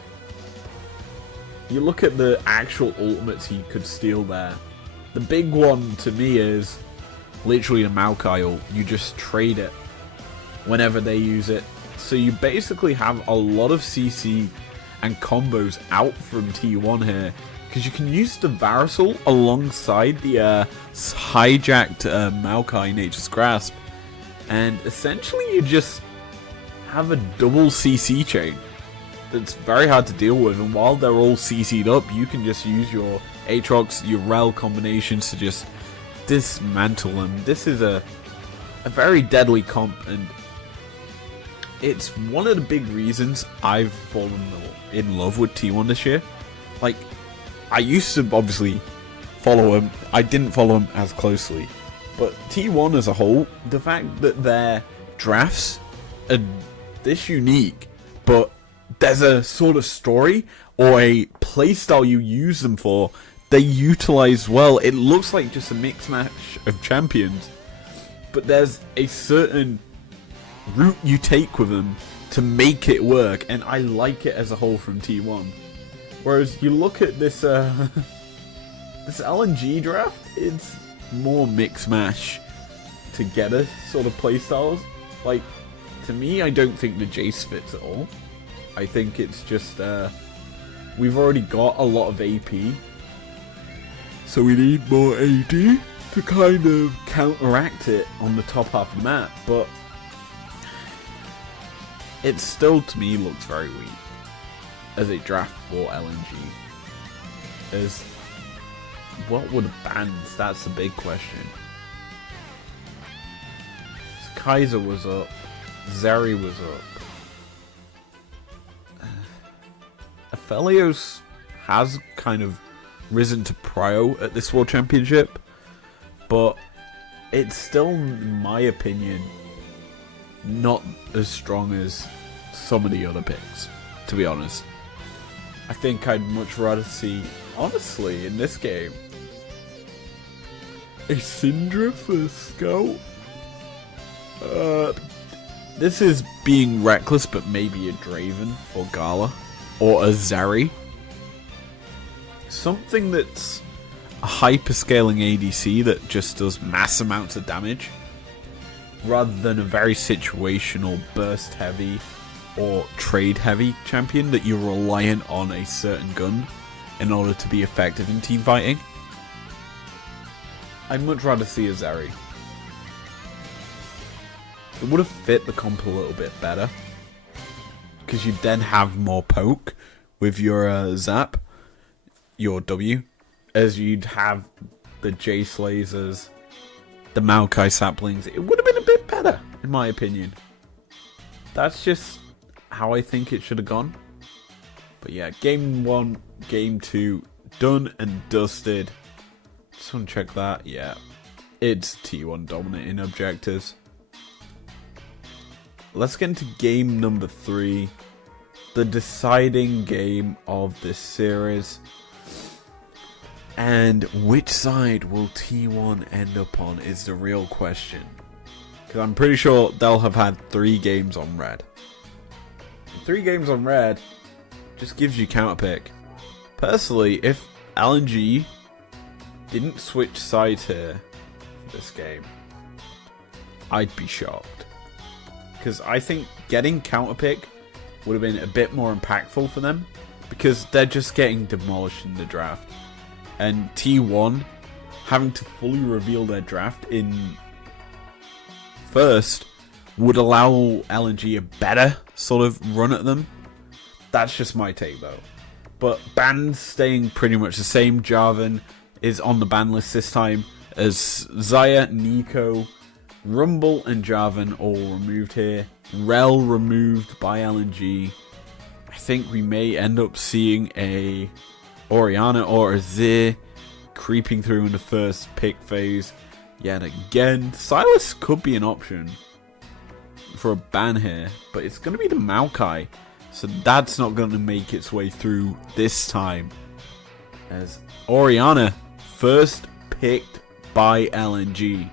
You look at the actual ultimates he could steal there. The big one to me is literally the Maokai ult. You just trade it whenever they use it. So you basically have a lot of CC and combos out from T1 here, because you can use the Varus ult alongside the hijacked Maokai Nature's Grasp, and essentially you just have a double CC chain that's very hard to deal with. And while they're all CC'd up, you can just use your Aatrox, your Rel combinations to just dismantle them. This is a very deadly comp, and it's one of the big reasons I've fallen in love with T1 this year. Like, I used to obviously follow him. I didn't follow him as closely. But T1 as a whole, the fact that their drafts are this unique, but there's a sort of story or a playstyle you use them for, they utilize well. It looks like just a mix match of champions, but there's a certain route you take with them to make it work, and I like it as a whole from T1. Whereas you look at this this LNG draft, it's more mix mash together sort of playstyles. Like, to me, I don't think the Jace fits at all. I think it's just we've already got a lot of AP, so we need more AD to kind of counteract it on the top half of the map. But it still, to me, looks very weak as a draft for LNG. As what were the bans? That's the big question. So Kaiser was up, Zeri was up. Aphelios has kind of risen to prio at this World Championship, but it's still, in my opinion, not as strong as some of the other picks, to be honest. I think I'd much rather see, honestly, in this game, a Syndra for Scout. This is being reckless, but maybe a Draven for Gala, or a Zeri something that's a hyperscaling ADC that just does mass amounts of damage, rather than a very situational burst heavy or trade heavy champion that you're reliant on a certain gun in order to be effective in team fighting. I'd much rather see a Zeri. It would have fit the comp a little bit better, because you'd then have more poke with your zap, your W, as you'd have the Jace lasers, the Maokai saplings. It would have been a bit better, in my opinion. That's just how I think it should have gone. But yeah, game 1, game 2, done and dusted. Just want to check that. Yeah, it's T1 dominant in objectives. Let's get into game number 3, the deciding game of this series. And which side will T1 end up on is the real question. Because I'm pretty sure they'll have had 3 games on red. And 3 games on red just gives you counterpick. Personally, if LNG didn't switch sides here for this game, I'd be shocked. Because I think getting counterpick would have been a bit more impactful for them, because they're just getting demolished in the draft. And T1 having to fully reveal their draft in first would allow LNG a better sort of run at them. That's just my take though. But bans staying pretty much the same. Jarvan is on the ban list this time, as Xayah, Nico, Rumble and Jarvan all removed here. Rel removed by LNG. I think we may end up seeing a Orianna or a Azir creeping through in the first pick phase yet again. Silas could be an option for a ban here, but it's going to be the Maokai, so that's not going to make its way through this time, as Orianna first picked by LNG.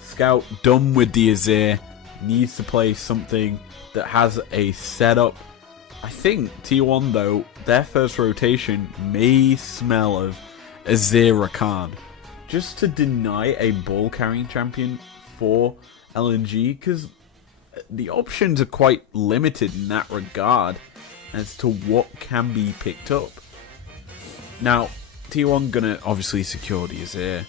Scout done with the Azir, needs to play something that has a setup. I think T1 though, their first rotation may smell of Azir Rakan, just to deny a ball carrying champion for LNG, because the options are quite limited in that regard as to what can be picked up. Now, T1 gonna obviously secure the Azir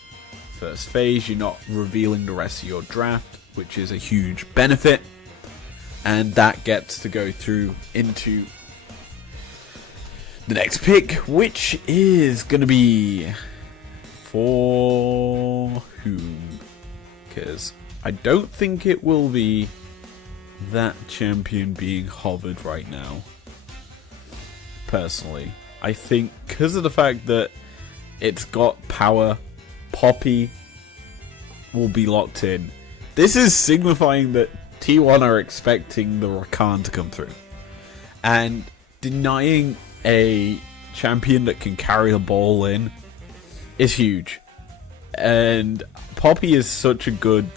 first phase. You're not revealing the rest of your draft, which is a huge benefit, and that gets to go through into the next pick, which is going to be for whom? Because I don't think it will be that champion being hovered right now. Personally, I think because of the fact that it's got power, Poppy will be locked in. This is signifying that T1 are expecting the Rakan to come through, and denying a champion that can carry the ball in is huge. And Poppy is such a good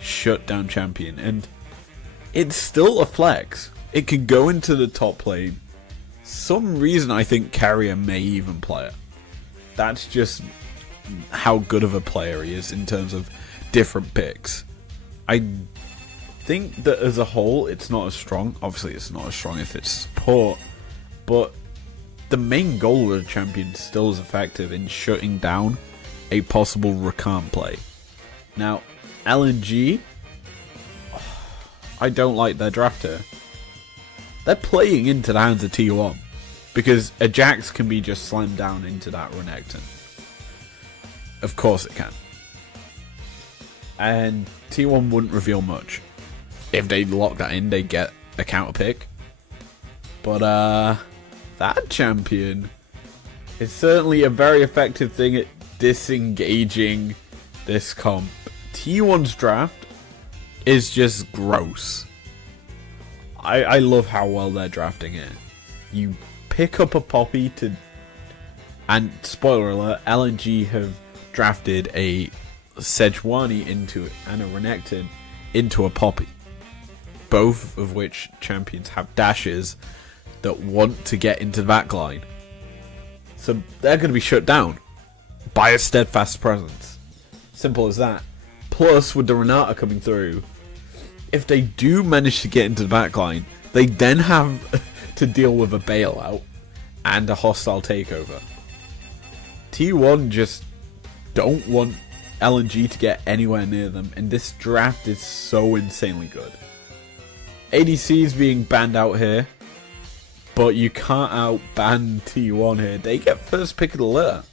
shutdown champion, and it's still a flex. It can go into the top lane. Some reason I think Carrier may even play it. That's just how good of a player he is in terms of different picks. I think that as a whole it's not as strong. Obviously it's not as strong if it's support, but the main goal of the champion still is effective in shutting down a possible Rakan play. Now, LNG, I don't like their draft here. They're playing into the hands of T1, because a Jax can be just slammed down into that Renekton. Of course it can. And T1 wouldn't reveal much. If they lock that in, they get a counter pick. But that champion is certainly a very effective thing at disengaging this comp. T1's draft is just gross. I love how well they're drafting it. You pick up a Poppy to... And spoiler alert, LNG have drafted a Sejuani into it and a Renekton into a Poppy. Both of which champions have dashes that want to get into the backline. So they're going to be shut down by a steadfast presence. Simple as that. Plus, with the Renata coming through, if they do manage to get into the backline, they then have to deal with a bailout and a hostile takeover. T1 just don't want LNG to get anywhere near them, and this draft is so insanely good. ADC is being banned out here, but you can't out-ban T1 here. They get first pick of the litter.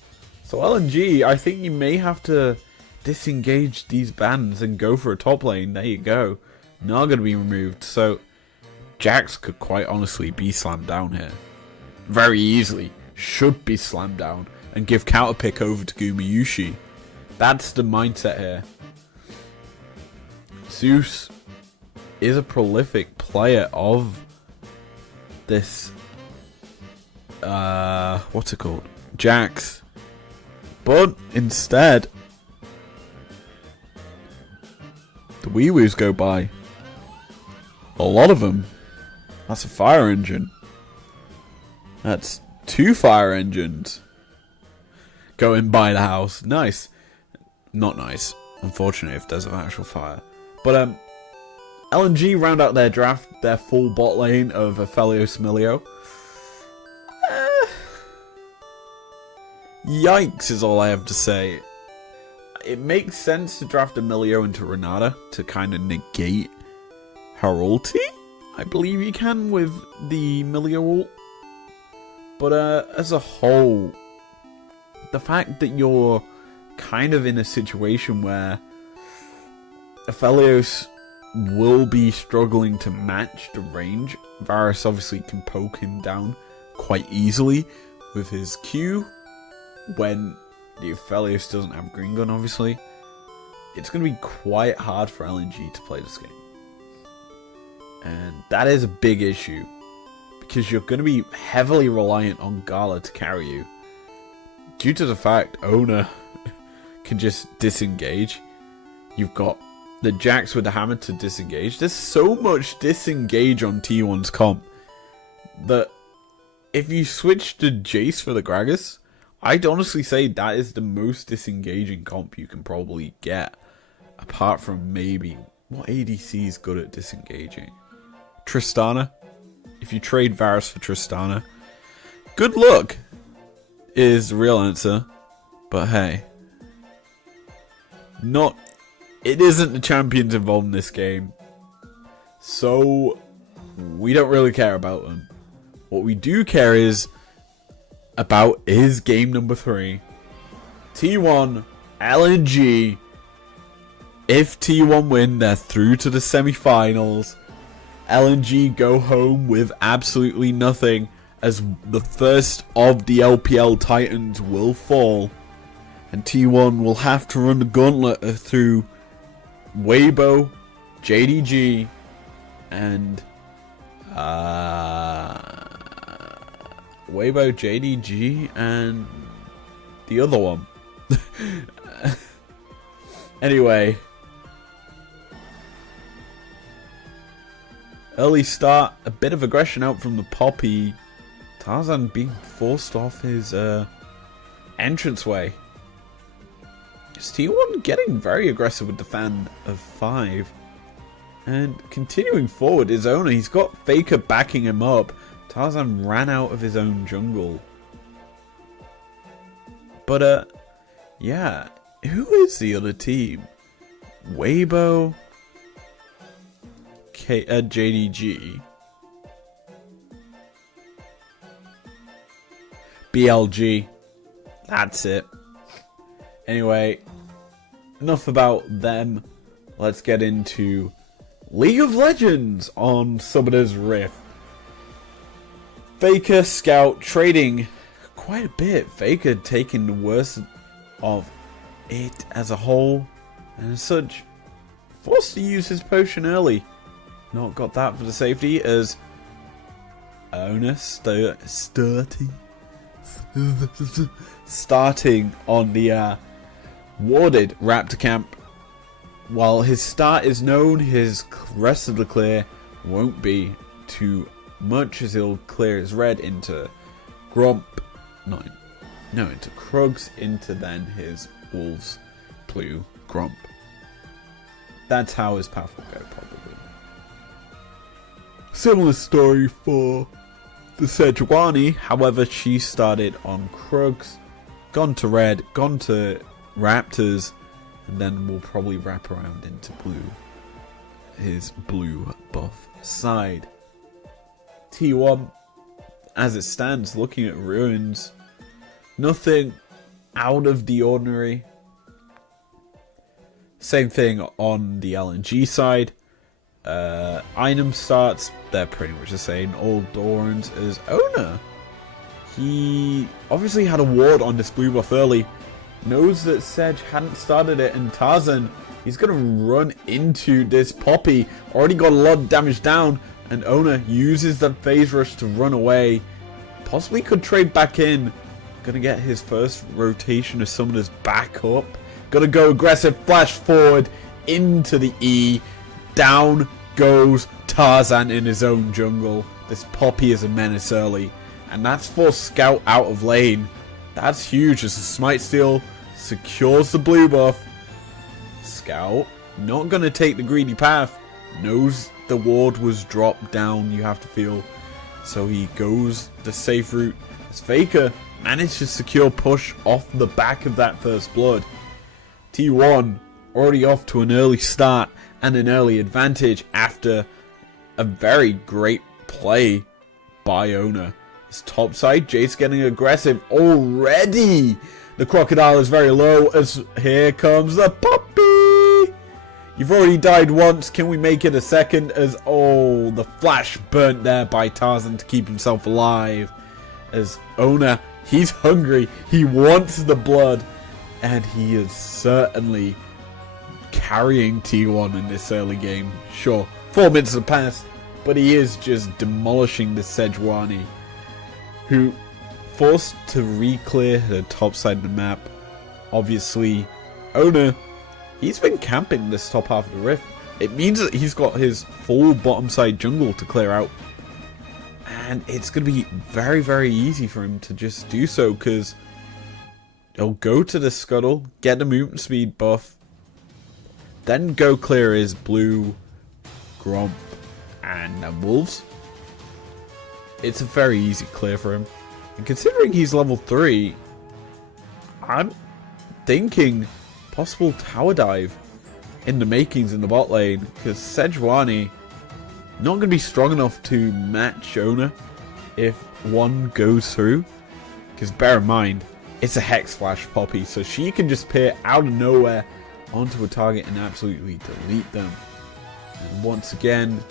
So LNG, I think you may have to disengage these bans and go for a top lane. There you go. Not going to be removed. So Jax could quite honestly be slammed down here. Very easily. Should be slammed down and give counter pick over to Gumayushi. That's the mindset here. Zeus is a prolific player of this what's it called? Jax. But instead the wee-woos go by. A lot of them. That's a fire engine. That's 2 fire engines going by the house. Nice. Not nice. Unfortunate if there's an actual fire. But LNG round out their draft, their full bot lane of Aphelios Milio. Yikes is all I have to say. It makes sense to draft Emilio into Renata to kind of negate her ulti. I believe you can with the Milio ult. But as a whole, the fact that you're kind of in a situation where Aphelios will be struggling to match the range. Varus obviously can poke him down quite easily with his Q when the Aphelios doesn't have Green Gun, obviously. It's going to be quite hard for LNG to play this game. And that is a big issue, because you're going to be heavily reliant on Gala to carry you. Due to the fact Ona can just disengage. You've got the Jax with the hammer to disengage. There's so much disengage on T1's comp that if you switch to Jace for the Gragas, I'd honestly say that is the most disengaging comp you can probably get. Apart from maybe, what ADC is good at disengaging? Tristana. If you trade Varus for Tristana, good luck is the real answer. But hey, it isn't the champions involved in this game, so we don't really care about them. What we do care about is game number 3. T1, LNG. If T1 win, they're through to the semi-finals. LNG go home with absolutely nothing, as the first of the LPL Titans will fall. And T1 will have to run the gauntlet through Weibo, JDG, and Weibo, JDG, and the other one. Anyway, early start, a bit of aggression out from the Poppy. Tarzan being forced off his entranceway. T1 getting very aggressive with the fan of 5. And continuing forward, his owner, he's got Faker backing him up. Tarzan ran out of his own jungle. But, yeah. Who is the other team? Weibo, JDG, BLG. That's it. Anyway, enough about them. Let's get into League of Legends on Summoner's Rift. Faker, Scout, trading quite a bit. Faker taking the worst of it as a whole, and as such, forced to use his potion early. Not got that for the safety, as Ona starting on the warded Raptor camp. While his start is known, his rest of the clear won't be too much, as he'll clear his red into Gromp 9. No, into Krugs, into then his Wolves, Blue, Grump. That's how his path will go, probably. Similar story for the Sejuani, however, she started on Krugs, gone to Red, gone to Raptors, and then we'll probably wrap around into Blue. His Blue buff side. T1, as it stands, looking at Ruins, nothing out of the ordinary. Same thing on the LNG side. Item starts, they're pretty much the same. All Dorans as Owner. He obviously had a ward on this blue buff early. Knows that Sedge hadn't started it, and Tarzan, he's going to run into this Poppy. Already got a lot of damage down, and Owner uses that phase rush to run away. Possibly could trade back in. Going to get his first rotation of summoners back up. Going to go aggressive, flash forward into the E. Down goes Tarzan in his own jungle. This Poppy is a menace early. And that's for Scout out of lane. That's huge as the Smite Steal secures the blue buff. Scout, not going to take the greedy path. Knows the ward was dropped down, you have to feel. So he goes the safe route. As Faker managed to secure push off the back of that first blood. T1 already off to an early start and an early advantage after a very great play by Owner. His top side, Jace getting aggressive already. The Crocodile is very low as here comes the Poppy. You've already died once. Can we make it a second? As the flash burnt there by Tarzan to keep himself alive. As Owner, he's hungry. He wants the blood. And he is certainly carrying T1 in this early game. Sure, 4 minutes have passed, but he is just demolishing the Sejuani, who forced to re-clear the top side of the map. Obviously, Owner, he's been camping this top half of the Rift. It means that he's got his full bottom side jungle to clear out. And it's going to be very, very easy for him to just do so, because he'll go to the Scuttle, get the movement speed buff, then go clear his blue, Grump, and Wolves. It's a very easy clear for him. And considering he's level 3, I'm thinking possible tower dive in the makings in the bot lane, because Sejuani not going to be strong enough to match Owner if one goes through. Because bear in mind, it's a Hex Flash Poppy, so she can just appear out of nowhere onto a target and absolutely delete them. And once again,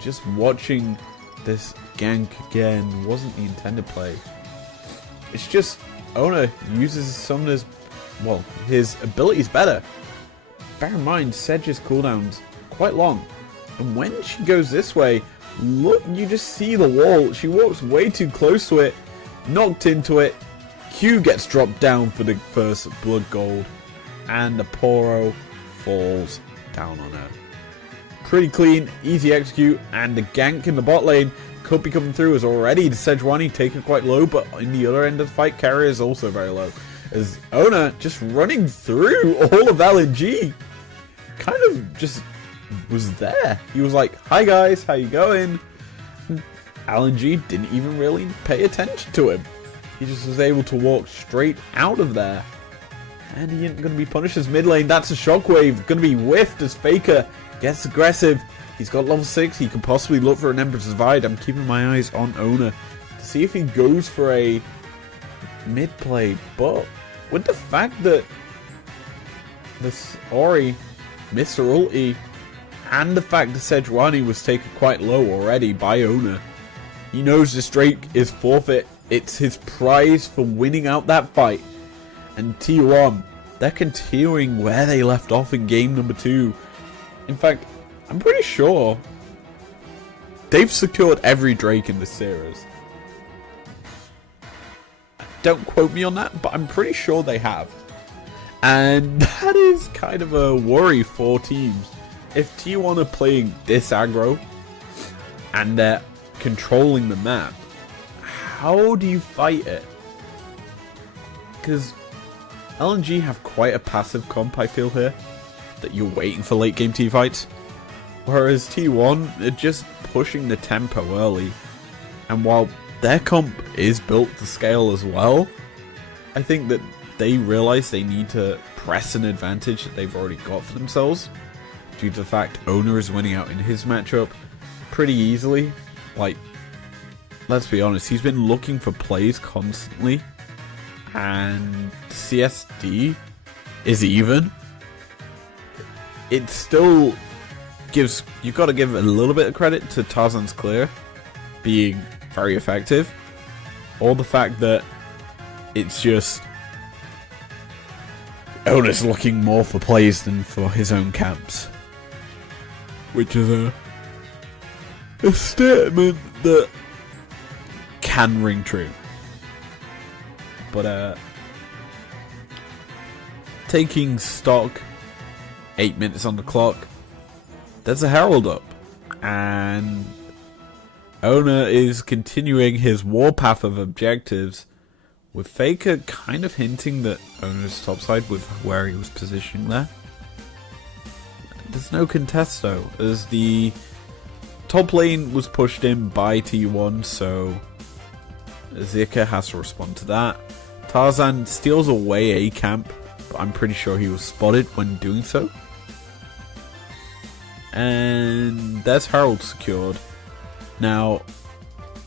just watching this gank again wasn't the intended play. It's just Owner uses summoners, well, his ability's better. Bear in mind, Sedge's cooldown's quite long. And when she goes this way, look, you just see the wall. She walks way too close to it, knocked into it. Q gets dropped down for the first blood gold, and the Poro falls down on her. Pretty clean, easy execute, and the gank in the bot lane could be coming through as already the Sejuani taken quite low, but in the other end of the fight, carry is also very low. As Owner just running through all of LNG, kind of just was there. He was like, "Hi guys, how you going?" LNG didn't even really pay attention to him. He just was able to walk straight out of there. And he ain't going to be punished as mid lane. That's a shockwave. Going to be whiffed as Faker gets aggressive. He's got level 6. He could possibly look for an Emperor's Divide. I'm keeping my eyes on Owner to see if he goes for a mid play. But with the fact that this Ori missed her ulti, and the fact that Sejuani was taken quite low already by Owner, he knows this Drake is forfeit. It's his prize for winning out that fight. And T1, they're continuing where they left off in game number 2. In fact, I'm pretty sure they've secured every Drake in this series. Don't quote me on that, but I'm pretty sure they have. And that is kind of a worry for teams. If T1 are playing this aggro and they're controlling the map, how do you fight it? because LNG have quite a passive comp, I feel here, that you're waiting for late game teamfights. Whereas T1, they're just pushing the tempo early. And while their comp is built to scale as well, I think that they realize they need to press an advantage that they've already got for themselves, due to the fact Owner is winning out in his matchup pretty easily. Like, let's be honest, he's been looking for plays constantly, and CSD is even. It still gives, you've got to give a little bit of credit to Tarzan's clear being very effective, or the fact that it's just Owner's looking more for plays than for his own camps, which is a statement that can ring true. But taking stock, 8 minutes on the clock, there's a Herald up, and Owner is continuing his warpath of objectives, with Faker kind of hinting that Owner's topside with where he was positioning there. There's no contest though, as the top lane was pushed in by T1, so Zika has to respond to that. Tarzan steals away a camp, but I'm pretty sure he was spotted when doing so. And there's Herald secured. Now,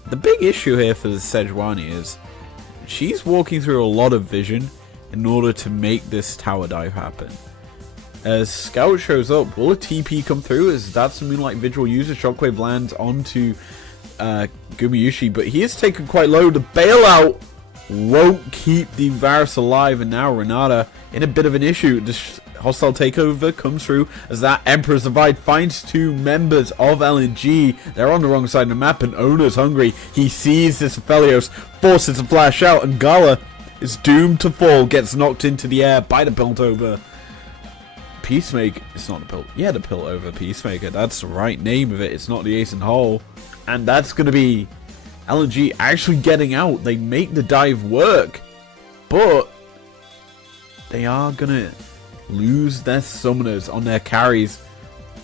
the big issue here for the Sejuani is she's walking through a lot of vision in order to make this tower dive happen. As Scout shows up, will a TP come through? As that's the Moonlight Vigil user, Shockwave lands onto Gumayushi, but he is taken quite low. The bailout won't keep the Varus alive, and now Renata in a bit of an issue. The hostile takeover comes through as that Emperor's Divide finds two members of LNG. They're on the wrong side of the map, and Owner's hungry. He sees this Aphelios, forces to flash out, and Gala is doomed to fall, gets knocked into the air by the Piltover. Peacemaker, it's not the Pilt, yeah, the Piltover Peacemaker, that's the right name of it, it's not the Ace in Hole. And that's going to be LNG actually getting out. They make the dive work, but they are going to lose their summoners on their carries.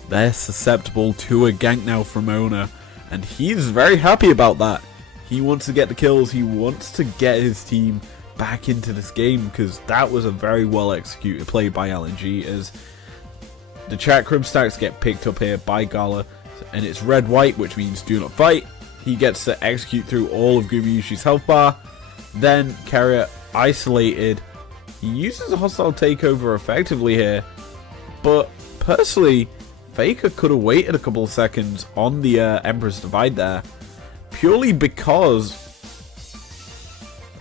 They're susceptible to a gank now from Owner, and he's very happy about that. He wants to get the kills, he wants to get his team back into this game, because that was a very well executed play by LNG, as the chakram stacks get picked up here by Gala, and it's red-white, which means do not fight. He gets to execute through all of Gumayushi's health bar. Then Carrier isolated. He uses a hostile takeover effectively here, but personally, Faker could have waited a couple of seconds on the Emperor's Divide there, purely because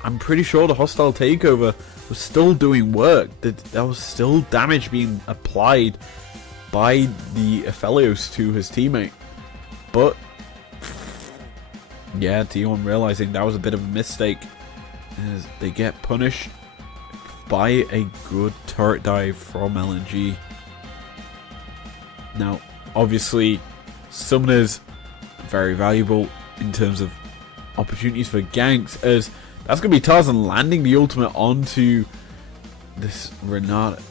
I'm pretty sure the hostile takeover was still doing work. There was still damage being applied by the Aphelios to his teammate. But yeah, T1 realizing that was a bit of a mistake, as they get punished by a good turret dive from LNG. Now, obviously, summoners very valuable in terms of opportunities for ganks, as that's going to be Tarzan landing the ultimate onto this Renata.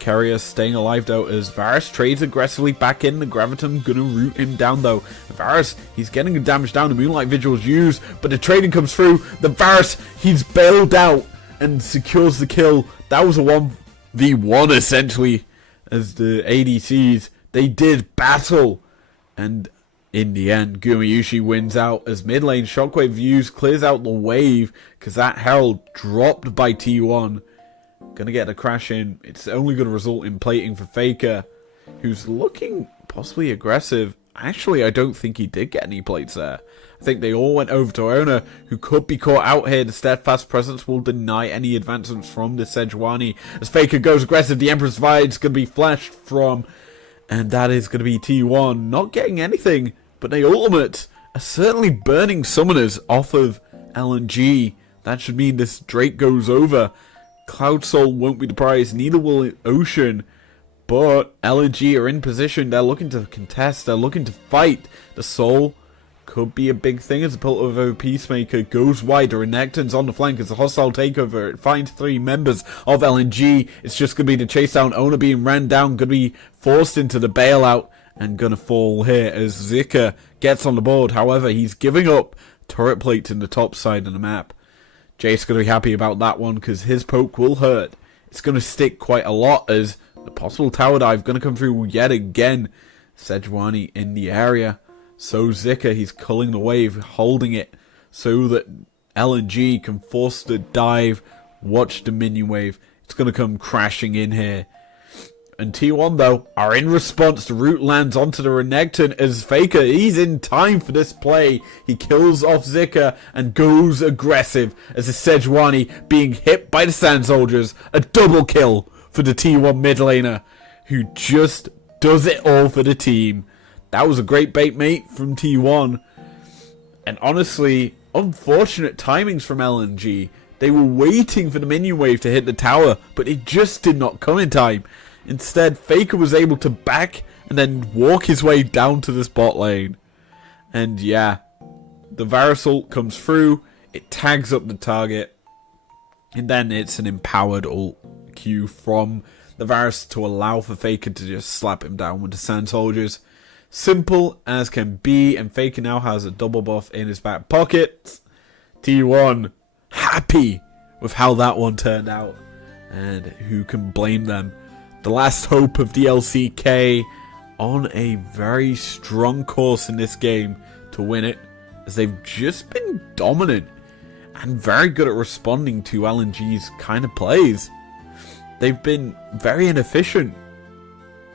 Carrier staying alive though, as Varus trades aggressively back in. The Graviton gonna root him down though. Varus, he's getting the damage down. The Moonlight Vigil's used, but the trading comes through. The Varus, he's bailed out and secures the kill. That was a 1v1 essentially, as the ADCs, they did battle. And in the end, Gumayushi wins out as mid lane Shockwave views clears out the wave, because that Herald dropped by T1. Gonna get a crash in. It's only gonna result in plating for Faker, who's looking possibly aggressive. Actually, I don't think he did get any plates there. I think they all went over to Owner, who could be caught out here. The steadfast presence will deny any advancements from the Sejuani. As Faker goes aggressive, the Emperor's Divide is gonna be flashed from, and that is gonna be T1 not getting anything, but the ultimate are certainly burning summoners off of LNG. That should mean this Drake goes over. Cloud Soul won't be the prize, neither will Ocean, but LNG are in position. They're looking to contest, they're looking to fight. The Soul could be a big thing as the Piltover Peacemaker goes wide. Renekton's on the flank as a hostile takeover. It finds 3 members of LNG. It's just going to be the chase down. Owner being ran down. Going to be forced into the bailout. And going to fall here as Zika gets on the board. However, he's giving up turret plates in the top side of the map. Jace going to be happy about that one because his poke will hurt. It's going to stick quite a lot as the possible tower dive going to come through yet again. Sejuani in the area. So Zika, he's culling the wave, holding it so that LNG can force the dive, watch the minion wave. It's going to come crashing in here. And T1, though, are in response. The root lands onto the Renekton as Faker, he's in time for this play. He kills off Zika and goes aggressive as the Sejuani being hit by the Sand Soldiers. A double kill for the T1 mid laner, who just does it all for the team. That was a great bait mate from T1. And honestly, unfortunate timings from LNG. They were waiting for the minion wave to hit the tower, but it just did not come in time. Instead, Faker was able to back and then walk his way down to this bot lane. And yeah, the Varus ult comes through, it tags up the target, and then it's an empowered ult Q from the Varus to allow for Faker to just slap him down with the Sand Soldiers. Simple as can be, and Faker now has a double buff in his back pocket. T1 happy with how that one turned out, and who can blame them? The last hope of the LCK on a very strong course in this game to win it, as they've just been dominant and very good at responding to LNG's kind of plays. They've been very inefficient,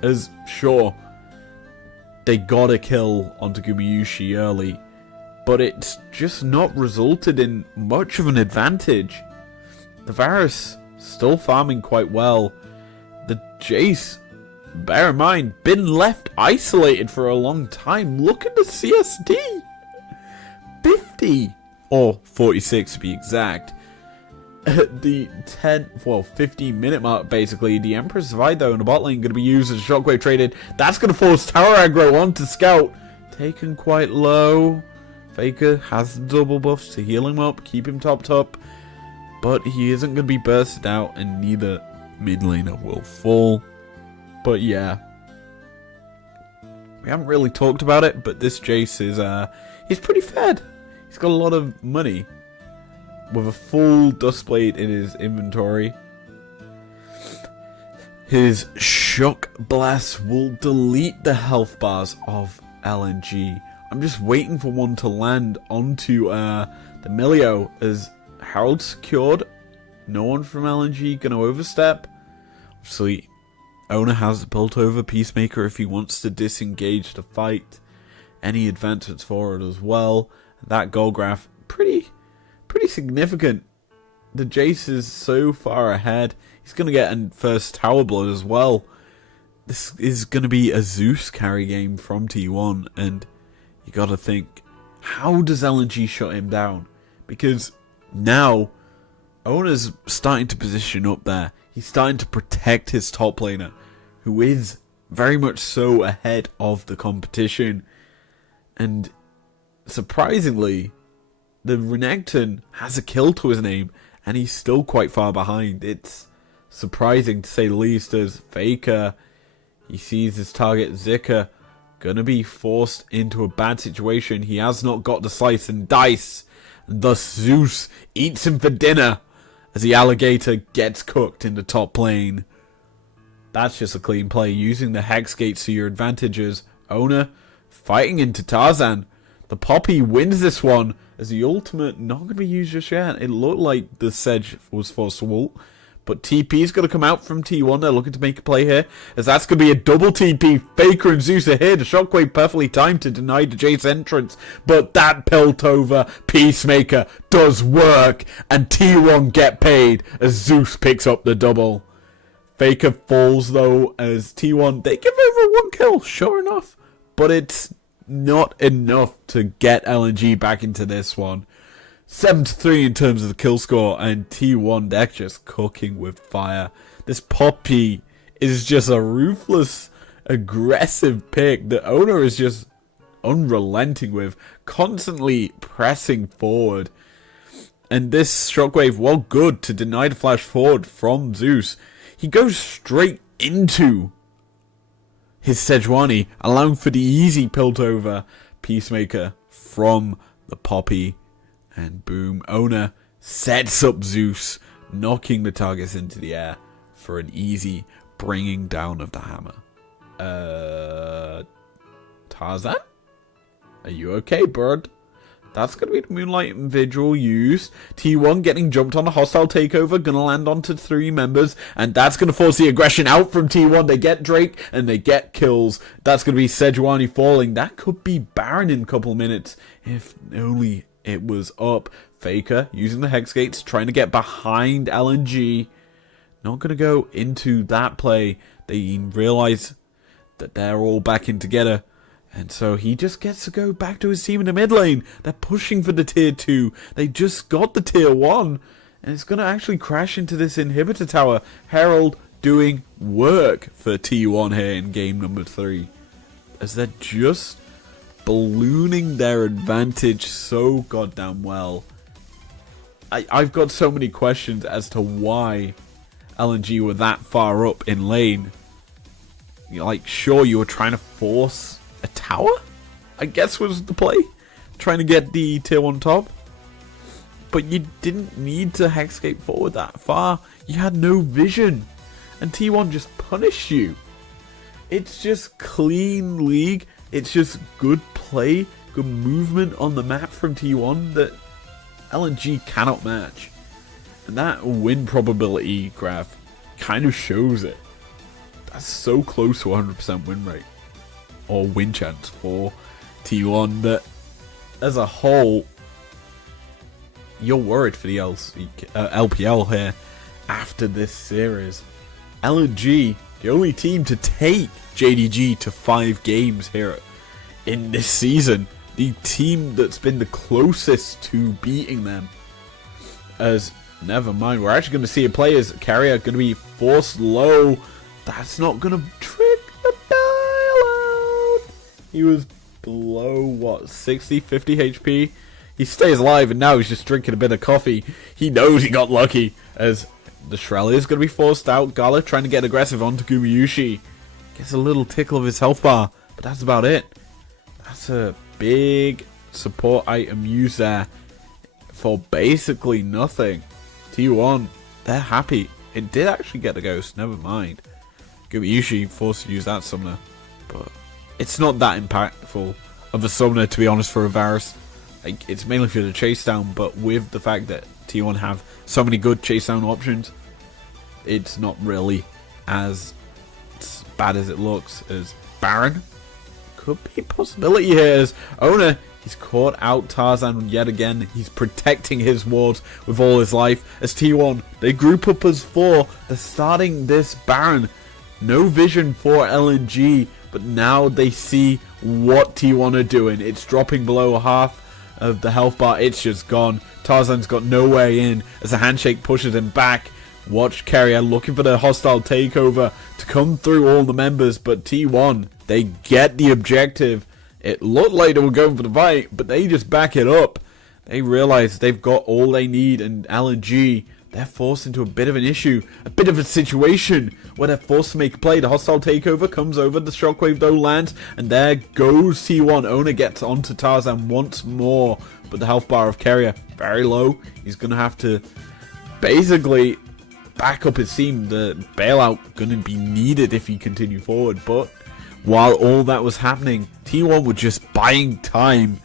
as sure, they got a kill onto Gumayushi early, but it's just not resulted in much of an advantage. The Varus still farming quite well. The Jace, bear in mind, been left isolated for a long time. Look at the CSD. 50, or 46 to be exact. At the 15 minute mark, basically, the Empress Vido in the bot lane going to be used as shockwave traded. That's going to force tower aggro onto Scout. Taken quite low. Faker has the double buffs to heal him up, keep him topped up. But he isn't going to be bursted out, and neither mid laner will fall. But yeah, we haven't really talked about it, but this Jace is he's pretty fed. He's got a lot of money with a full Dustblade in his inventory. His Shock Blast will delete the health bars of LNG. I'm just waiting for one to land onto the Milio as Harold secured. No one from LNG gonna overstep. Obviously, Owner has the Piltover Peacemaker if he wants to disengage the fight. Any advancements forward as well. That goal graph, pretty significant. The Jace is so far ahead. He's gonna get a first tower blood as well. This is gonna be a Zeus carry game from T1, and you gotta think, how does LNG shut him down? Because now Owner's starting to position up there. He's starting to protect his top laner, who is very much so ahead of the competition. And surprisingly, the Renekton has a kill to his name, and he's still quite far behind. It's surprising to say the least, as Faker, he sees his target Zika gonna be forced into a bad situation. He has not got the slice and dice, and thus Zeus eats him for dinner as the alligator gets cooked in the top lane. That's just a clean play, using the Hex Gates to your advantages. Owner fighting into Tarzan. The Poppy wins this one, as the ultimate not going to be used just yet. It looked like the Sedge was forced to ult, but TP's going to come out from T1. They're looking to make a play here, as that's going to be a double TP. Faker and Zeus are here. The Shockwave perfectly timed to deny the Jace entrance, but that Piltover Peacemaker does work, and T1 get paid as Zeus picks up the double. Faker falls though, as T1, they give over one kill, sure enough, but it's not enough to get LNG back into this one. 7-3 in terms of the kill score, and T1, they're just cooking with fire. This Poppy is just a ruthless, aggressive pick. The Owner is just unrelenting with, constantly pressing forward. And this shockwave, while good to deny the flash forward from Zeus, he goes straight into his Sejuani, allowing for the easy Piltover Peacemaker from the Poppy. And boom, Owner sets up Zeus, knocking the targets into the air for an easy bringing down of the hammer. Tarzan? Are you okay, bud? That's going to be the Moonlight Vigil used. T1 getting jumped on a hostile takeover. Going to land onto 3 members. And that's going to force the aggression out from T1. They get Drake and they get kills. That's going to be Sejuani falling. That could be Baron in a couple of minutes. If only it was up. Faker using the Hex Gates. Trying to get behind LNG. Not going to go into that play. They realize that they're all back in together. And so he just gets to go back to his team in the mid lane. They're pushing for the tier 2. They just got the tier 1. And it's going to actually crash into this inhibitor tower. Herald doing work for T1 here in game number 3. As they're just ballooning their advantage so goddamn well. I've got so many questions as to why LNG were that far up in lane. Like, sure, you were trying to force a tower, I guess was the play. Trying to get the tier 1 top. But you didn't need to hexscape forward that far. You had no vision. And T1 just punished you. It's just clean league. It's just good play, good movement on the map from T1 that LNG cannot match. And that win probability graph kind of shows it. That's so close to 100% win rate. Or win chance for T1 that as a whole you're worried for the LPL here after this series. LNG, the only team to take JDG to 5 games here in this season, the team that's been the closest to beating them. As never mind, we're actually going to see a play as Carrier going to be forced low. That's not going to trick the dial out. He was below, what, 60, 50 HP? He stays alive and now he's just drinking a bit of coffee. He knows he got lucky as the Shrell is going to be forced out. Gala trying to get aggressive onto Gumayushi. Gets a little tickle of his health bar, but that's about it. That's a big support item used there for basically nothing. T1, they're happy. It did actually get the ghost, never mind. Gumayushi forced to use that summoner, but it's not that impactful of a summoner, to be honest, for a Varus. Like, it's mainly for the chase down, but with the fact that T1 have so many good chase down options, it's not really as bad as it looks. As Baron could be a possibility here as Owner, he's caught out Tarzan yet again. He's protecting his wards with all his life. As T1, they group up as 4. They're starting this Baron. No vision for LNG, but now they see what T1 are doing. It's dropping below half of the health bar. It's just gone. Tarzan's got no way in as a handshake pushes him back. Watch Carrier looking for the hostile takeover to come through all the members, but T1, they get the objective. It looked like they were going for the fight, but they just back it up. They realize they've got all they need, and LNG, they're forced into a bit of an issue, a bit of a situation where they're forced to make a play. The hostile takeover comes over, the shockwave though lands, and there goes T1. Owner gets onto Tarzan once more, but the health bar of Carrier very low. He's going to have to basically back up his team. The bailout going to be needed if he continue forward, but while all that was happening, T1 were just buying time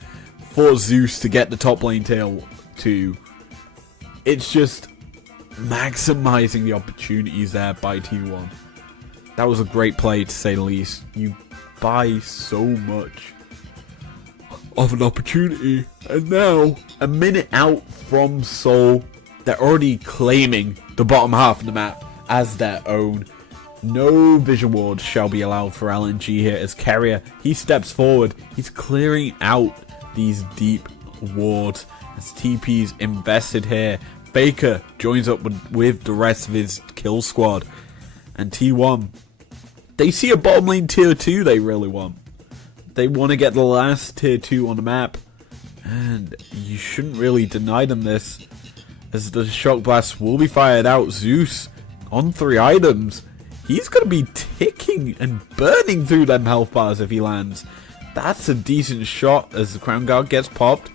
for Zeus to get the top lane tail to. It's just maximizing the opportunities there by T1. That was a great play, to say the least. You buy so much of an opportunity, and now, a minute out from Seoul, they're already claiming the bottom half of the map as their own. No vision wards shall be allowed for LNG here as Carrier, he steps forward. He's clearing out these deep wards as TP's invested here. Faker joins up with the rest of his kill squad. And T1, they see a bottom lane tier 2 they really want. They want to get the last tier 2 on the map. And you shouldn't really deny them this, as the Shock Blast will be fired out. Zeus on 3 items. He's going to be ticking and burning through them health bars if he lands. That's a decent shot as the Crown Guard gets popped.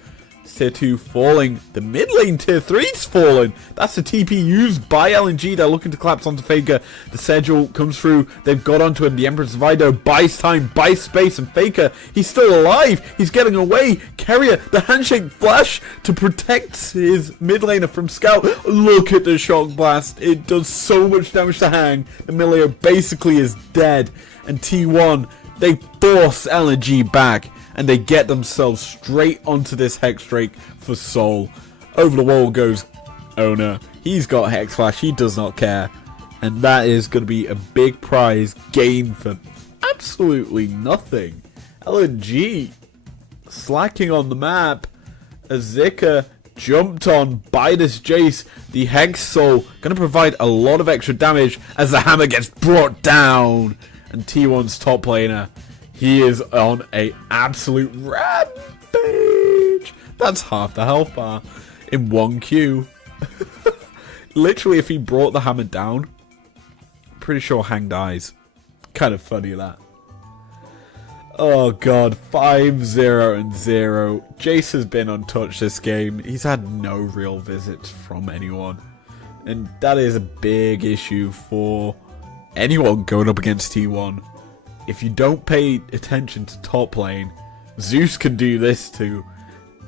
Tier 2 falling. The mid lane tier 3's fallen. That's the TP used by LNG. They're looking to collapse onto Faker. The Sedgel comes through. They've got onto him. The Empress Vido buys time, buys space, and Faker, he's still alive. He's getting away. Carrier, the handshake flash to protect his mid laner from Scout. Look at the Shock Blast. It does so much damage to Hang. Emilio basically is dead. And T1, they force LNG back. And they get themselves straight onto this Hex Drake for Soul. Over the wall goes Owner. He's got Hex Flash. He does not care. And that is going to be a big prize gained for absolutely nothing. LNG slacking on the map. Azika jumped on by this Jace. The Hex Soul going to provide a lot of extra damage as the hammer gets brought down. And T1's top laner, he is on a absolute rampage. That's half the health bar in 1 Q. Literally, if he brought the hammer down, I'm pretty sure Hang dies. Kind of funny, that. Oh god, 5-0-0. Jace has been untouched this game. He's had no real visits from anyone. And that is a big issue for anyone going up against T1. If you don't pay attention to top lane, Zeus can do this to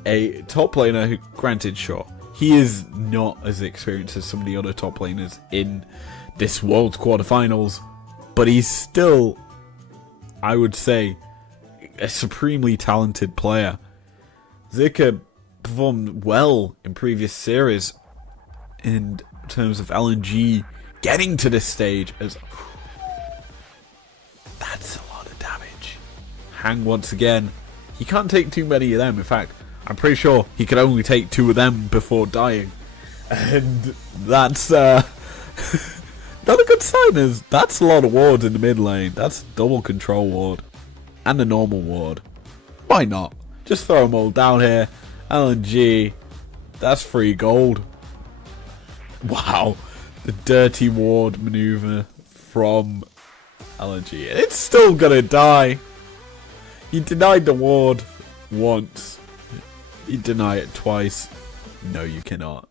a top laner who, granted, sure, he is not as experienced as some of the other top laners in this World's quarterfinals, but he's still, I would say, a supremely talented player. Zika performed well in previous series in terms of LNG getting to this stage as... That's a lot of damage. Hang once again. He can't take too many of them. In fact, I'm pretty sure he could only take 2 of them before dying. And that's not a good sign, as that's a lot of wards in the mid lane. That's double control ward. And a normal ward. Why not? Just throw them all down here. LNG. That's free gold. Wow. The dirty ward maneuver from LNG. It's still gonna die. You denied the ward once. You deny it twice. No, you cannot.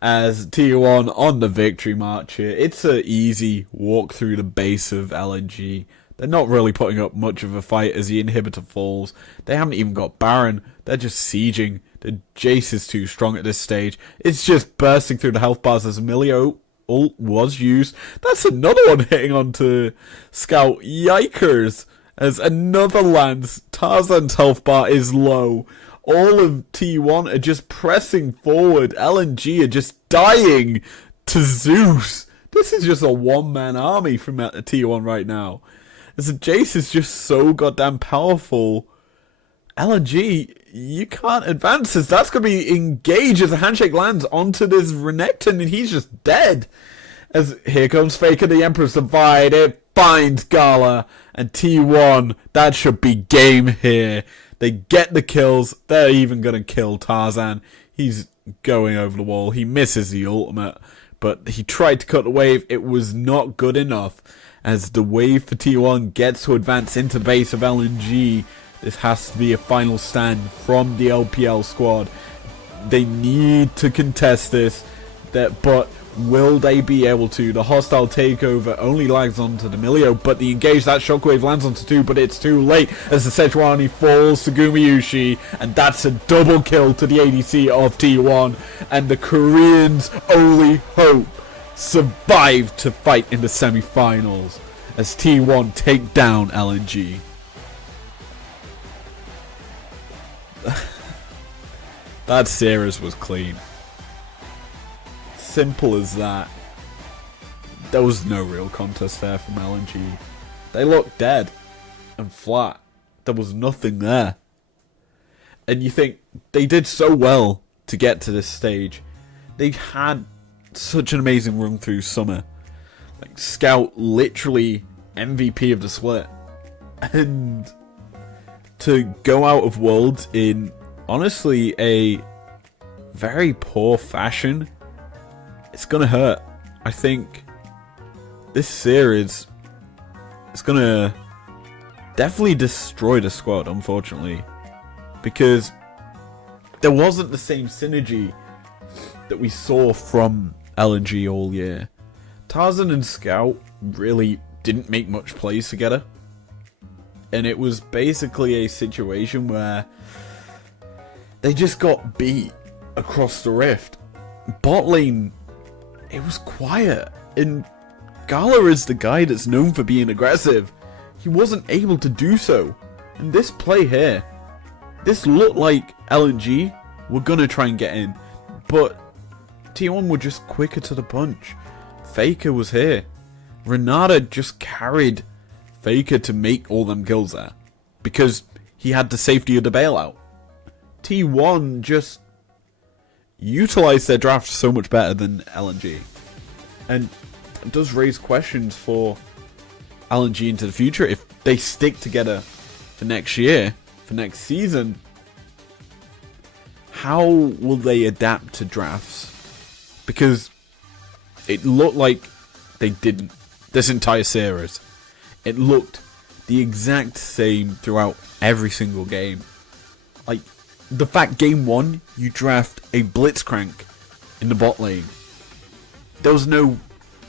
As T1 on the victory march here, it's an easy walk through the base of LNG. They're not really putting up much of a fight as the inhibitor falls. They haven't even got Baron. They're just sieging. The Jace is too strong at this stage. It's just bursting through the health bars as Emilio ult was used. That's another one hitting onto Scout. Yikers. As another lands. Tarzan's health bar is low. All of T1 are just pressing forward. LNG are just dying to Zeus. This is just a one-man army from T1 right now. As the Jace is just so goddamn powerful. LNG, you can't advance as that's going to be engaged as a handshake lands onto this Renekton and he's just dead. As here comes Faker, the Emperor's Divide. It finds Gala and T1. That should be game here. They get the kills. They're even going to kill Tarzan. He's going over the wall. He misses the ultimate, but he tried to cut the wave. It was not good enough. As the wave for T1 gets to advance into the base of LNG, this has to be a final stand from the LPL squad. They need to contest this, but will they be able to? The hostile takeover only lags onto the Emilio, but the engage, that shockwave lands onto 2, but it's too late as the Sejuani falls to Gumayushi, and that's a double kill to the ADC of T1, and the Koreans' only hope survive to fight in the semi-finals as T1 take down LNG. That series was clean. Simple as that. There was no real contest there from LNG. They looked dead and flat. There was nothing there. And you think, they did so well to get to this stage. They had such an amazing run through summer. Like, Scout literally MVP of the split. And to go out of Worlds in, honestly, a very poor fashion, it's going to hurt. I think this series is going to definitely destroy the squad, unfortunately. Because there wasn't the same synergy that we saw from LNG all year. Tarzan and Scout really didn't make much plays together. And it was basically a situation where they just got beat across the rift. Bot lane, it was quiet. And Gala is the guy that's known for being aggressive. He wasn't able to do so. And this play here, this looked like LNG were gonna try and get in. But T1 were just quicker to the punch. Faker was here. Renata just carried Faker to make all them kills there. Because he had the safety of the bailout. T1 just utilized their draft so much better than LNG. And it does raise questions for LNG into the future. If they stick together for next year, for next season, how will they adapt to drafts? Because it looked like they didn't this entire series. It looked the exact same throughout every single game. Like, the fact game 1, you draft a Blitzcrank in the bot lane. There was no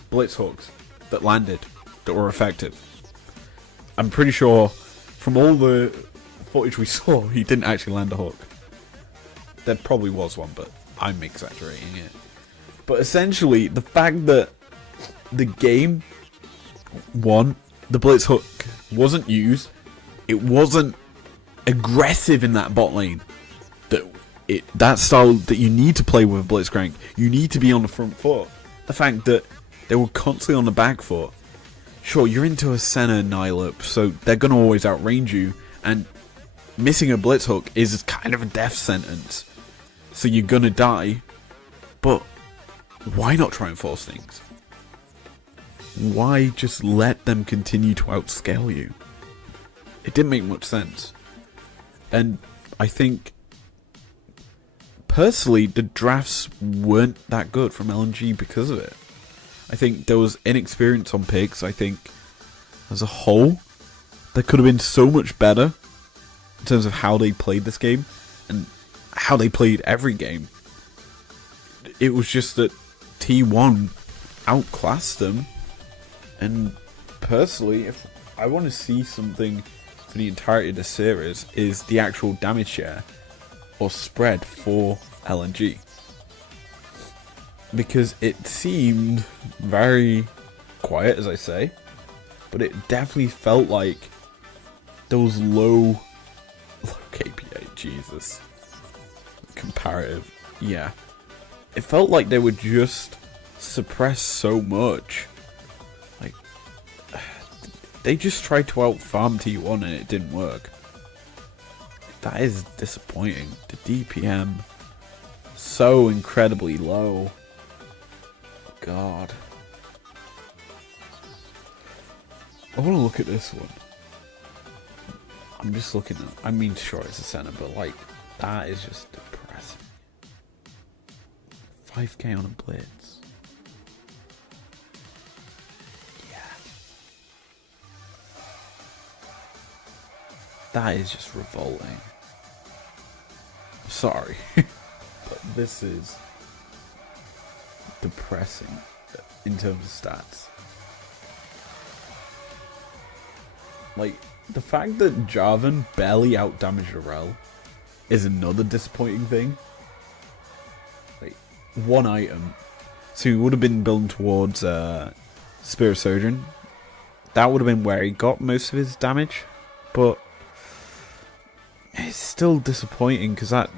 Blitz hooks that landed, that were effective. I'm pretty sure from all the footage we saw, he didn't actually land a hook. There probably was one, but I'm exaggerating it. But essentially, the fact that the game 1, the Blitz hook wasn't used, it wasn't aggressive in that bot lane. That style that you need to play with Blitzcrank, you need to be on the front foot. The fact that they were constantly on the back foot. Sure, you're into a Senna Nihilip, so they're going to always outrange you, and missing a Blitz hook is kind of a death sentence. So you're going to die, but why not try and force things? Why just let them continue to outscale you? It didn't make much sense. And I think, personally, the drafts weren't that good from LNG because of it. I think there was inexperience on picks. I think, as a whole, they could have been so much better in terms of how they played this game and how they played every game. It was just that T1 outclassed them. And personally, if I want to see something for the entirety of the series, is the actual damage share or spread for LNG. Because it seemed very quiet, as I say, but it definitely felt like there was low KPA, Jesus. Comparative, yeah. It felt like they were just suppressed so much. Like, they just tried to out-farm T1 and it didn't work. That is disappointing. The DPM, so incredibly low. God. I want to look at this one. I'm just looking at, I mean, sure it's a center, but like, that is just depressing. 5k on a blitz. Yeah. That is just revolting. Sorry. But this is depressing in terms of stats. Like, the fact that Jarvan barely outdamaged Arel is another disappointing thing. Like, one item. So he would have been building towards Spirit Surgeon. That would have been where he got most of his damage. But it's still disappointing because that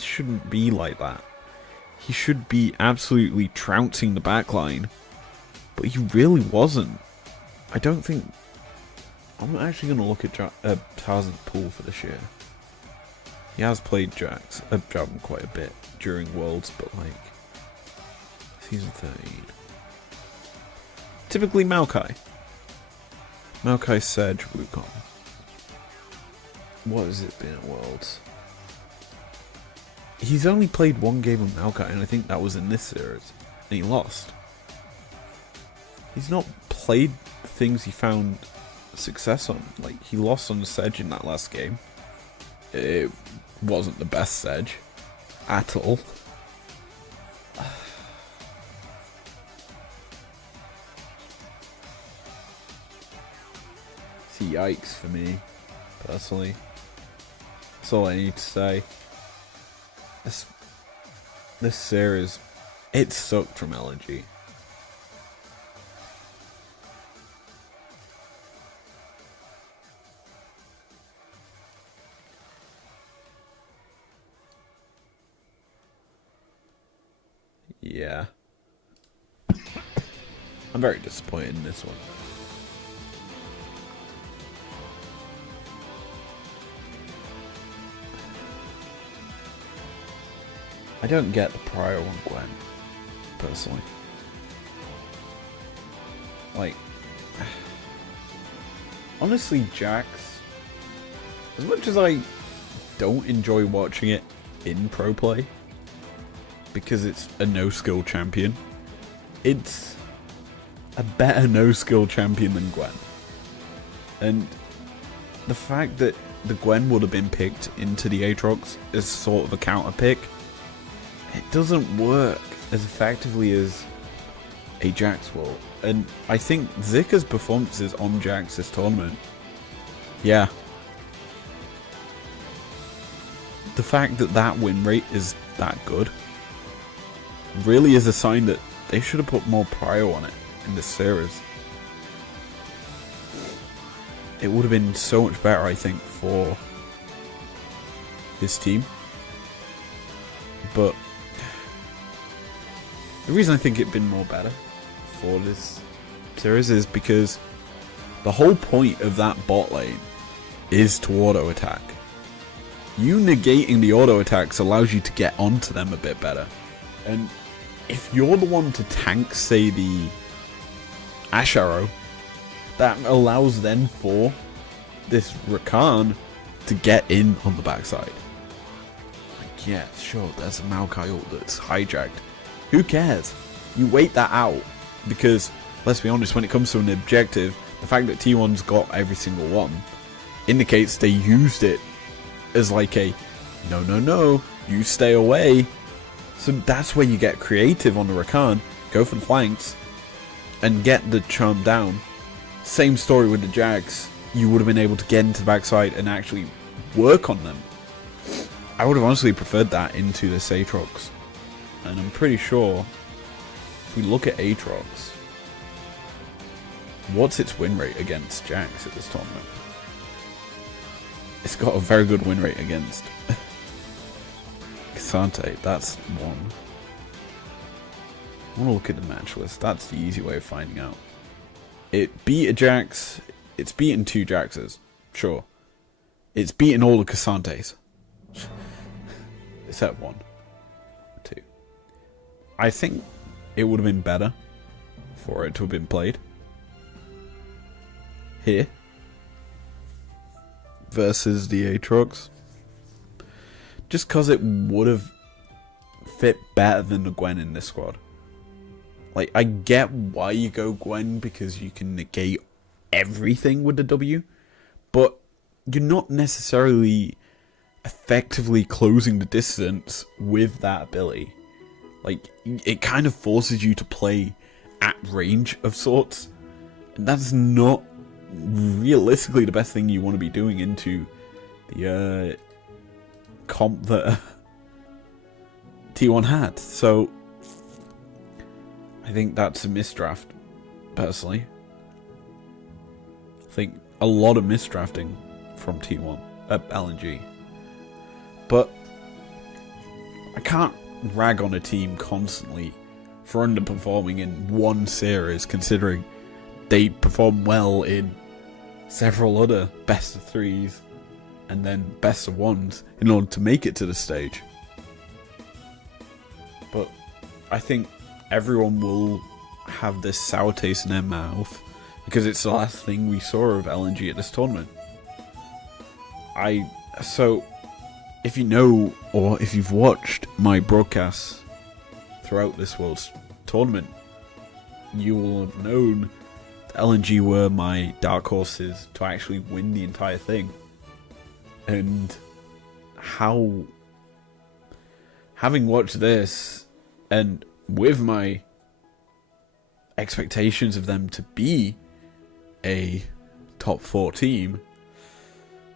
shouldn't be like that. He should be absolutely trouncing the backline. But he really wasn't. I don't think... I'm actually going to look at Tarzan's pool for this year. He has played Jarvan quite a bit during Worlds, but like... Season 13. Typically Maokai. Maokai, Sedge, Wukong. what has it been at Worlds? He's only played one game of Maokai, and I think that was in this series, and he lost. He's not played things he found success on. Like, he lost on the Sedge in that last game. It wasn't the best Sedge at all. It's a yikes for me, personally. That's all I need to say. This series, it sucked from LNG. Yeah. I'm very disappointed in this one. I don't get the prio on Gwen, personally. Like, honestly, Jax, as much as I don't enjoy watching it in pro play, because it's a no-skill champion, it's a better no-skill champion than Gwen. And the fact that the Gwen would have been picked into the Aatrox as sort of a counter pick, it doesn't work as effectively as a Jax will. And I think Zika's performances on Jax this tournament, yeah. The fact that that win rate is that good really is a sign that they should have put more prio on it in this series. It would have been so much better, I think, for this team. But the reason I think it'd been more better for this series is because the whole point of that bot lane is to auto attack. You negating the auto attacks allows you to get onto them a bit better. And if you're the one to tank, say, the Ash Arrow, that allows then for this Rakan to get in on the backside. Like, yeah, sure, there's a Maokai ult that's hijacked. Who cares? You wait that out, because, let's be honest, when it comes to an objective, the fact that T1's got every single one indicates they used it as like a, no, you stay away. So that's where you get creative on the Rakan, go for the flanks, and get the charm down. Same story with the Jags. You would have been able to get into the backside and actually work on them. I would have honestly preferred that into the Aatrox. And I'm pretty sure, if we look at Aatrox, what's its win rate against Jax at this tournament? It's got a very good win rate against Cassante. That's one. I want to look at the match list. That's the easy way of finding out. It beat a Jax. It's beaten two Jaxes. Sure. It's beaten all the Cassantes. Except one. Two. I think it would have been better for it to have been played here versus the Aatrox. Just because it would have fit better than the Gwen in this squad. Like, I get why you go Gwen, because you can negate everything with the W, but you're not necessarily effectively closing the distance with that ability. Like, it kind of forces you to play at range of sorts, and that's not realistically the best thing you want to be doing into the comp that T1 had. So I think that's a misdraft, personally. I think a lot of misdrafting from T1 at LNG. But I can't rag on a team constantly for underperforming in one series, considering they perform well in several other best of threes and then best of ones in order to make it to the stage. But I think everyone will have this sour taste in their mouth because it's the last thing we saw of LNG at this tournament. So, if you know, or if you've watched my broadcasts throughout this World's Tournament, you will have known that LNG were my dark horses to actually win the entire thing. And how, having watched this, and with my expectations of them to be a top 4 team,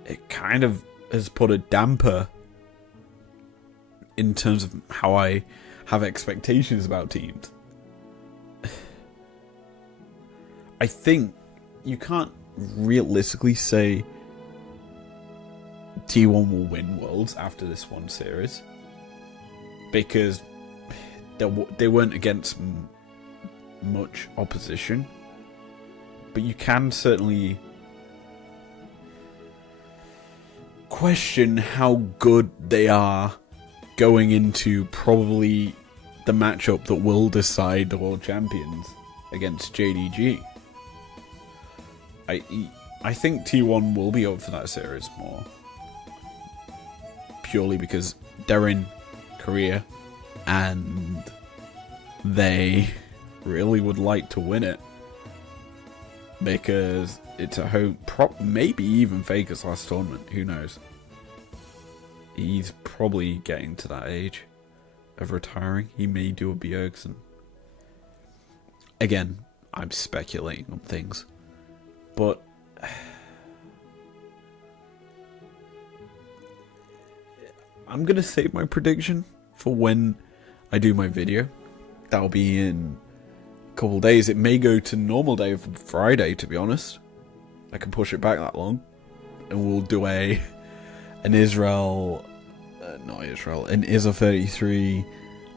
it kind of has put a damper in terms of how I have expectations about teams. I think you can't realistically say T1 will win Worlds after this one series, because they weren't against much opposition, but you can certainly question how good they are going into probably the matchup that will decide the World Champions against JDG. I think T1 will be up for that series more, purely because they're in Korea and they really would like to win it, because it's a home, maybe even Faker's last tournament, who knows. He's probably getting to that age of retiring. He may do a Bjergsen. Again, I'm speculating on things, but I'm gonna save my prediction for when I do my video. That'll be in a couple of days. It may go to normal day of Friday, to be honest. I can push it back that long, and we'll do an Israel, an ISO 33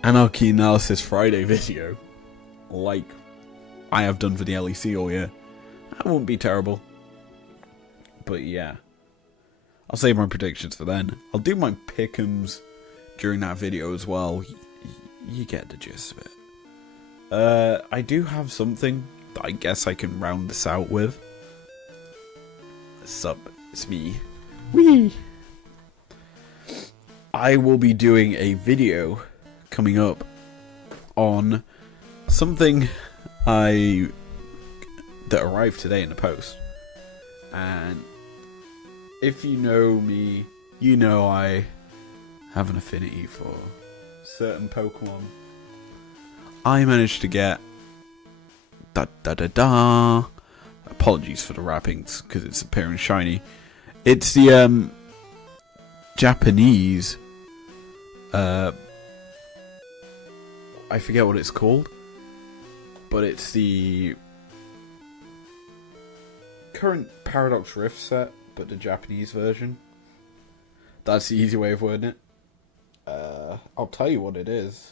Anarchy analysis Friday video, like I have done for the LEC all year. That won't be terrible. But yeah, I'll save my predictions for then. I'll do my pick'ems during that video as well. You get the gist of it. I do have something that I guess I can round this out with. Sup, it's me. Whee! I will be doing a video coming up on something that arrived today in the post. And if you know me, you know I have an affinity for certain Pokemon. I managed to get apologies for the wrappings because it's appearing shiny. It's the Japanese, I forget what it's called, but it's the current Paradox Rift set, but the Japanese version. That's the easy way of wording it. I'll tell you what it is.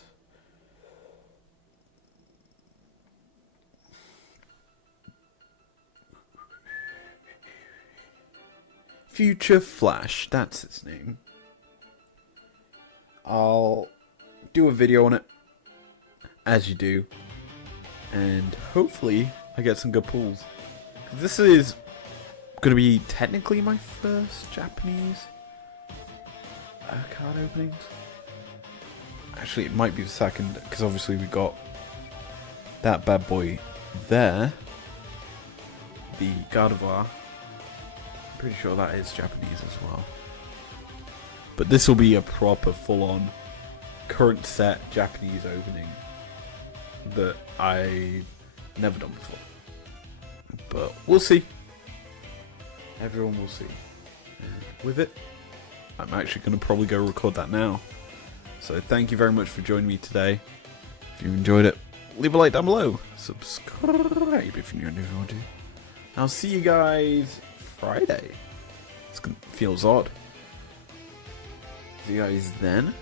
Future Flash, that's its name. I'll do a video on it, as you do, and hopefully I get some good pulls. This is going to be technically my first Japanese card openings. Actually, it might be the second, because obviously we got that bad boy there, the Gardevoir. I'm pretty sure that is Japanese as well. But this will be a proper full-on current set Japanese opening that I've never done before. But we'll see. Everyone will see. And with it, I'm actually going to probably go record that now. So thank you very much for joining me today. If you enjoyed it, leave a like down below. Subscribe if you're new to. I'll see you guys Friday. Feels odd. See you guys then.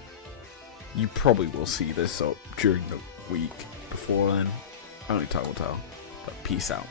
You probably will see this up during the week before then. Only time will tell. But peace out.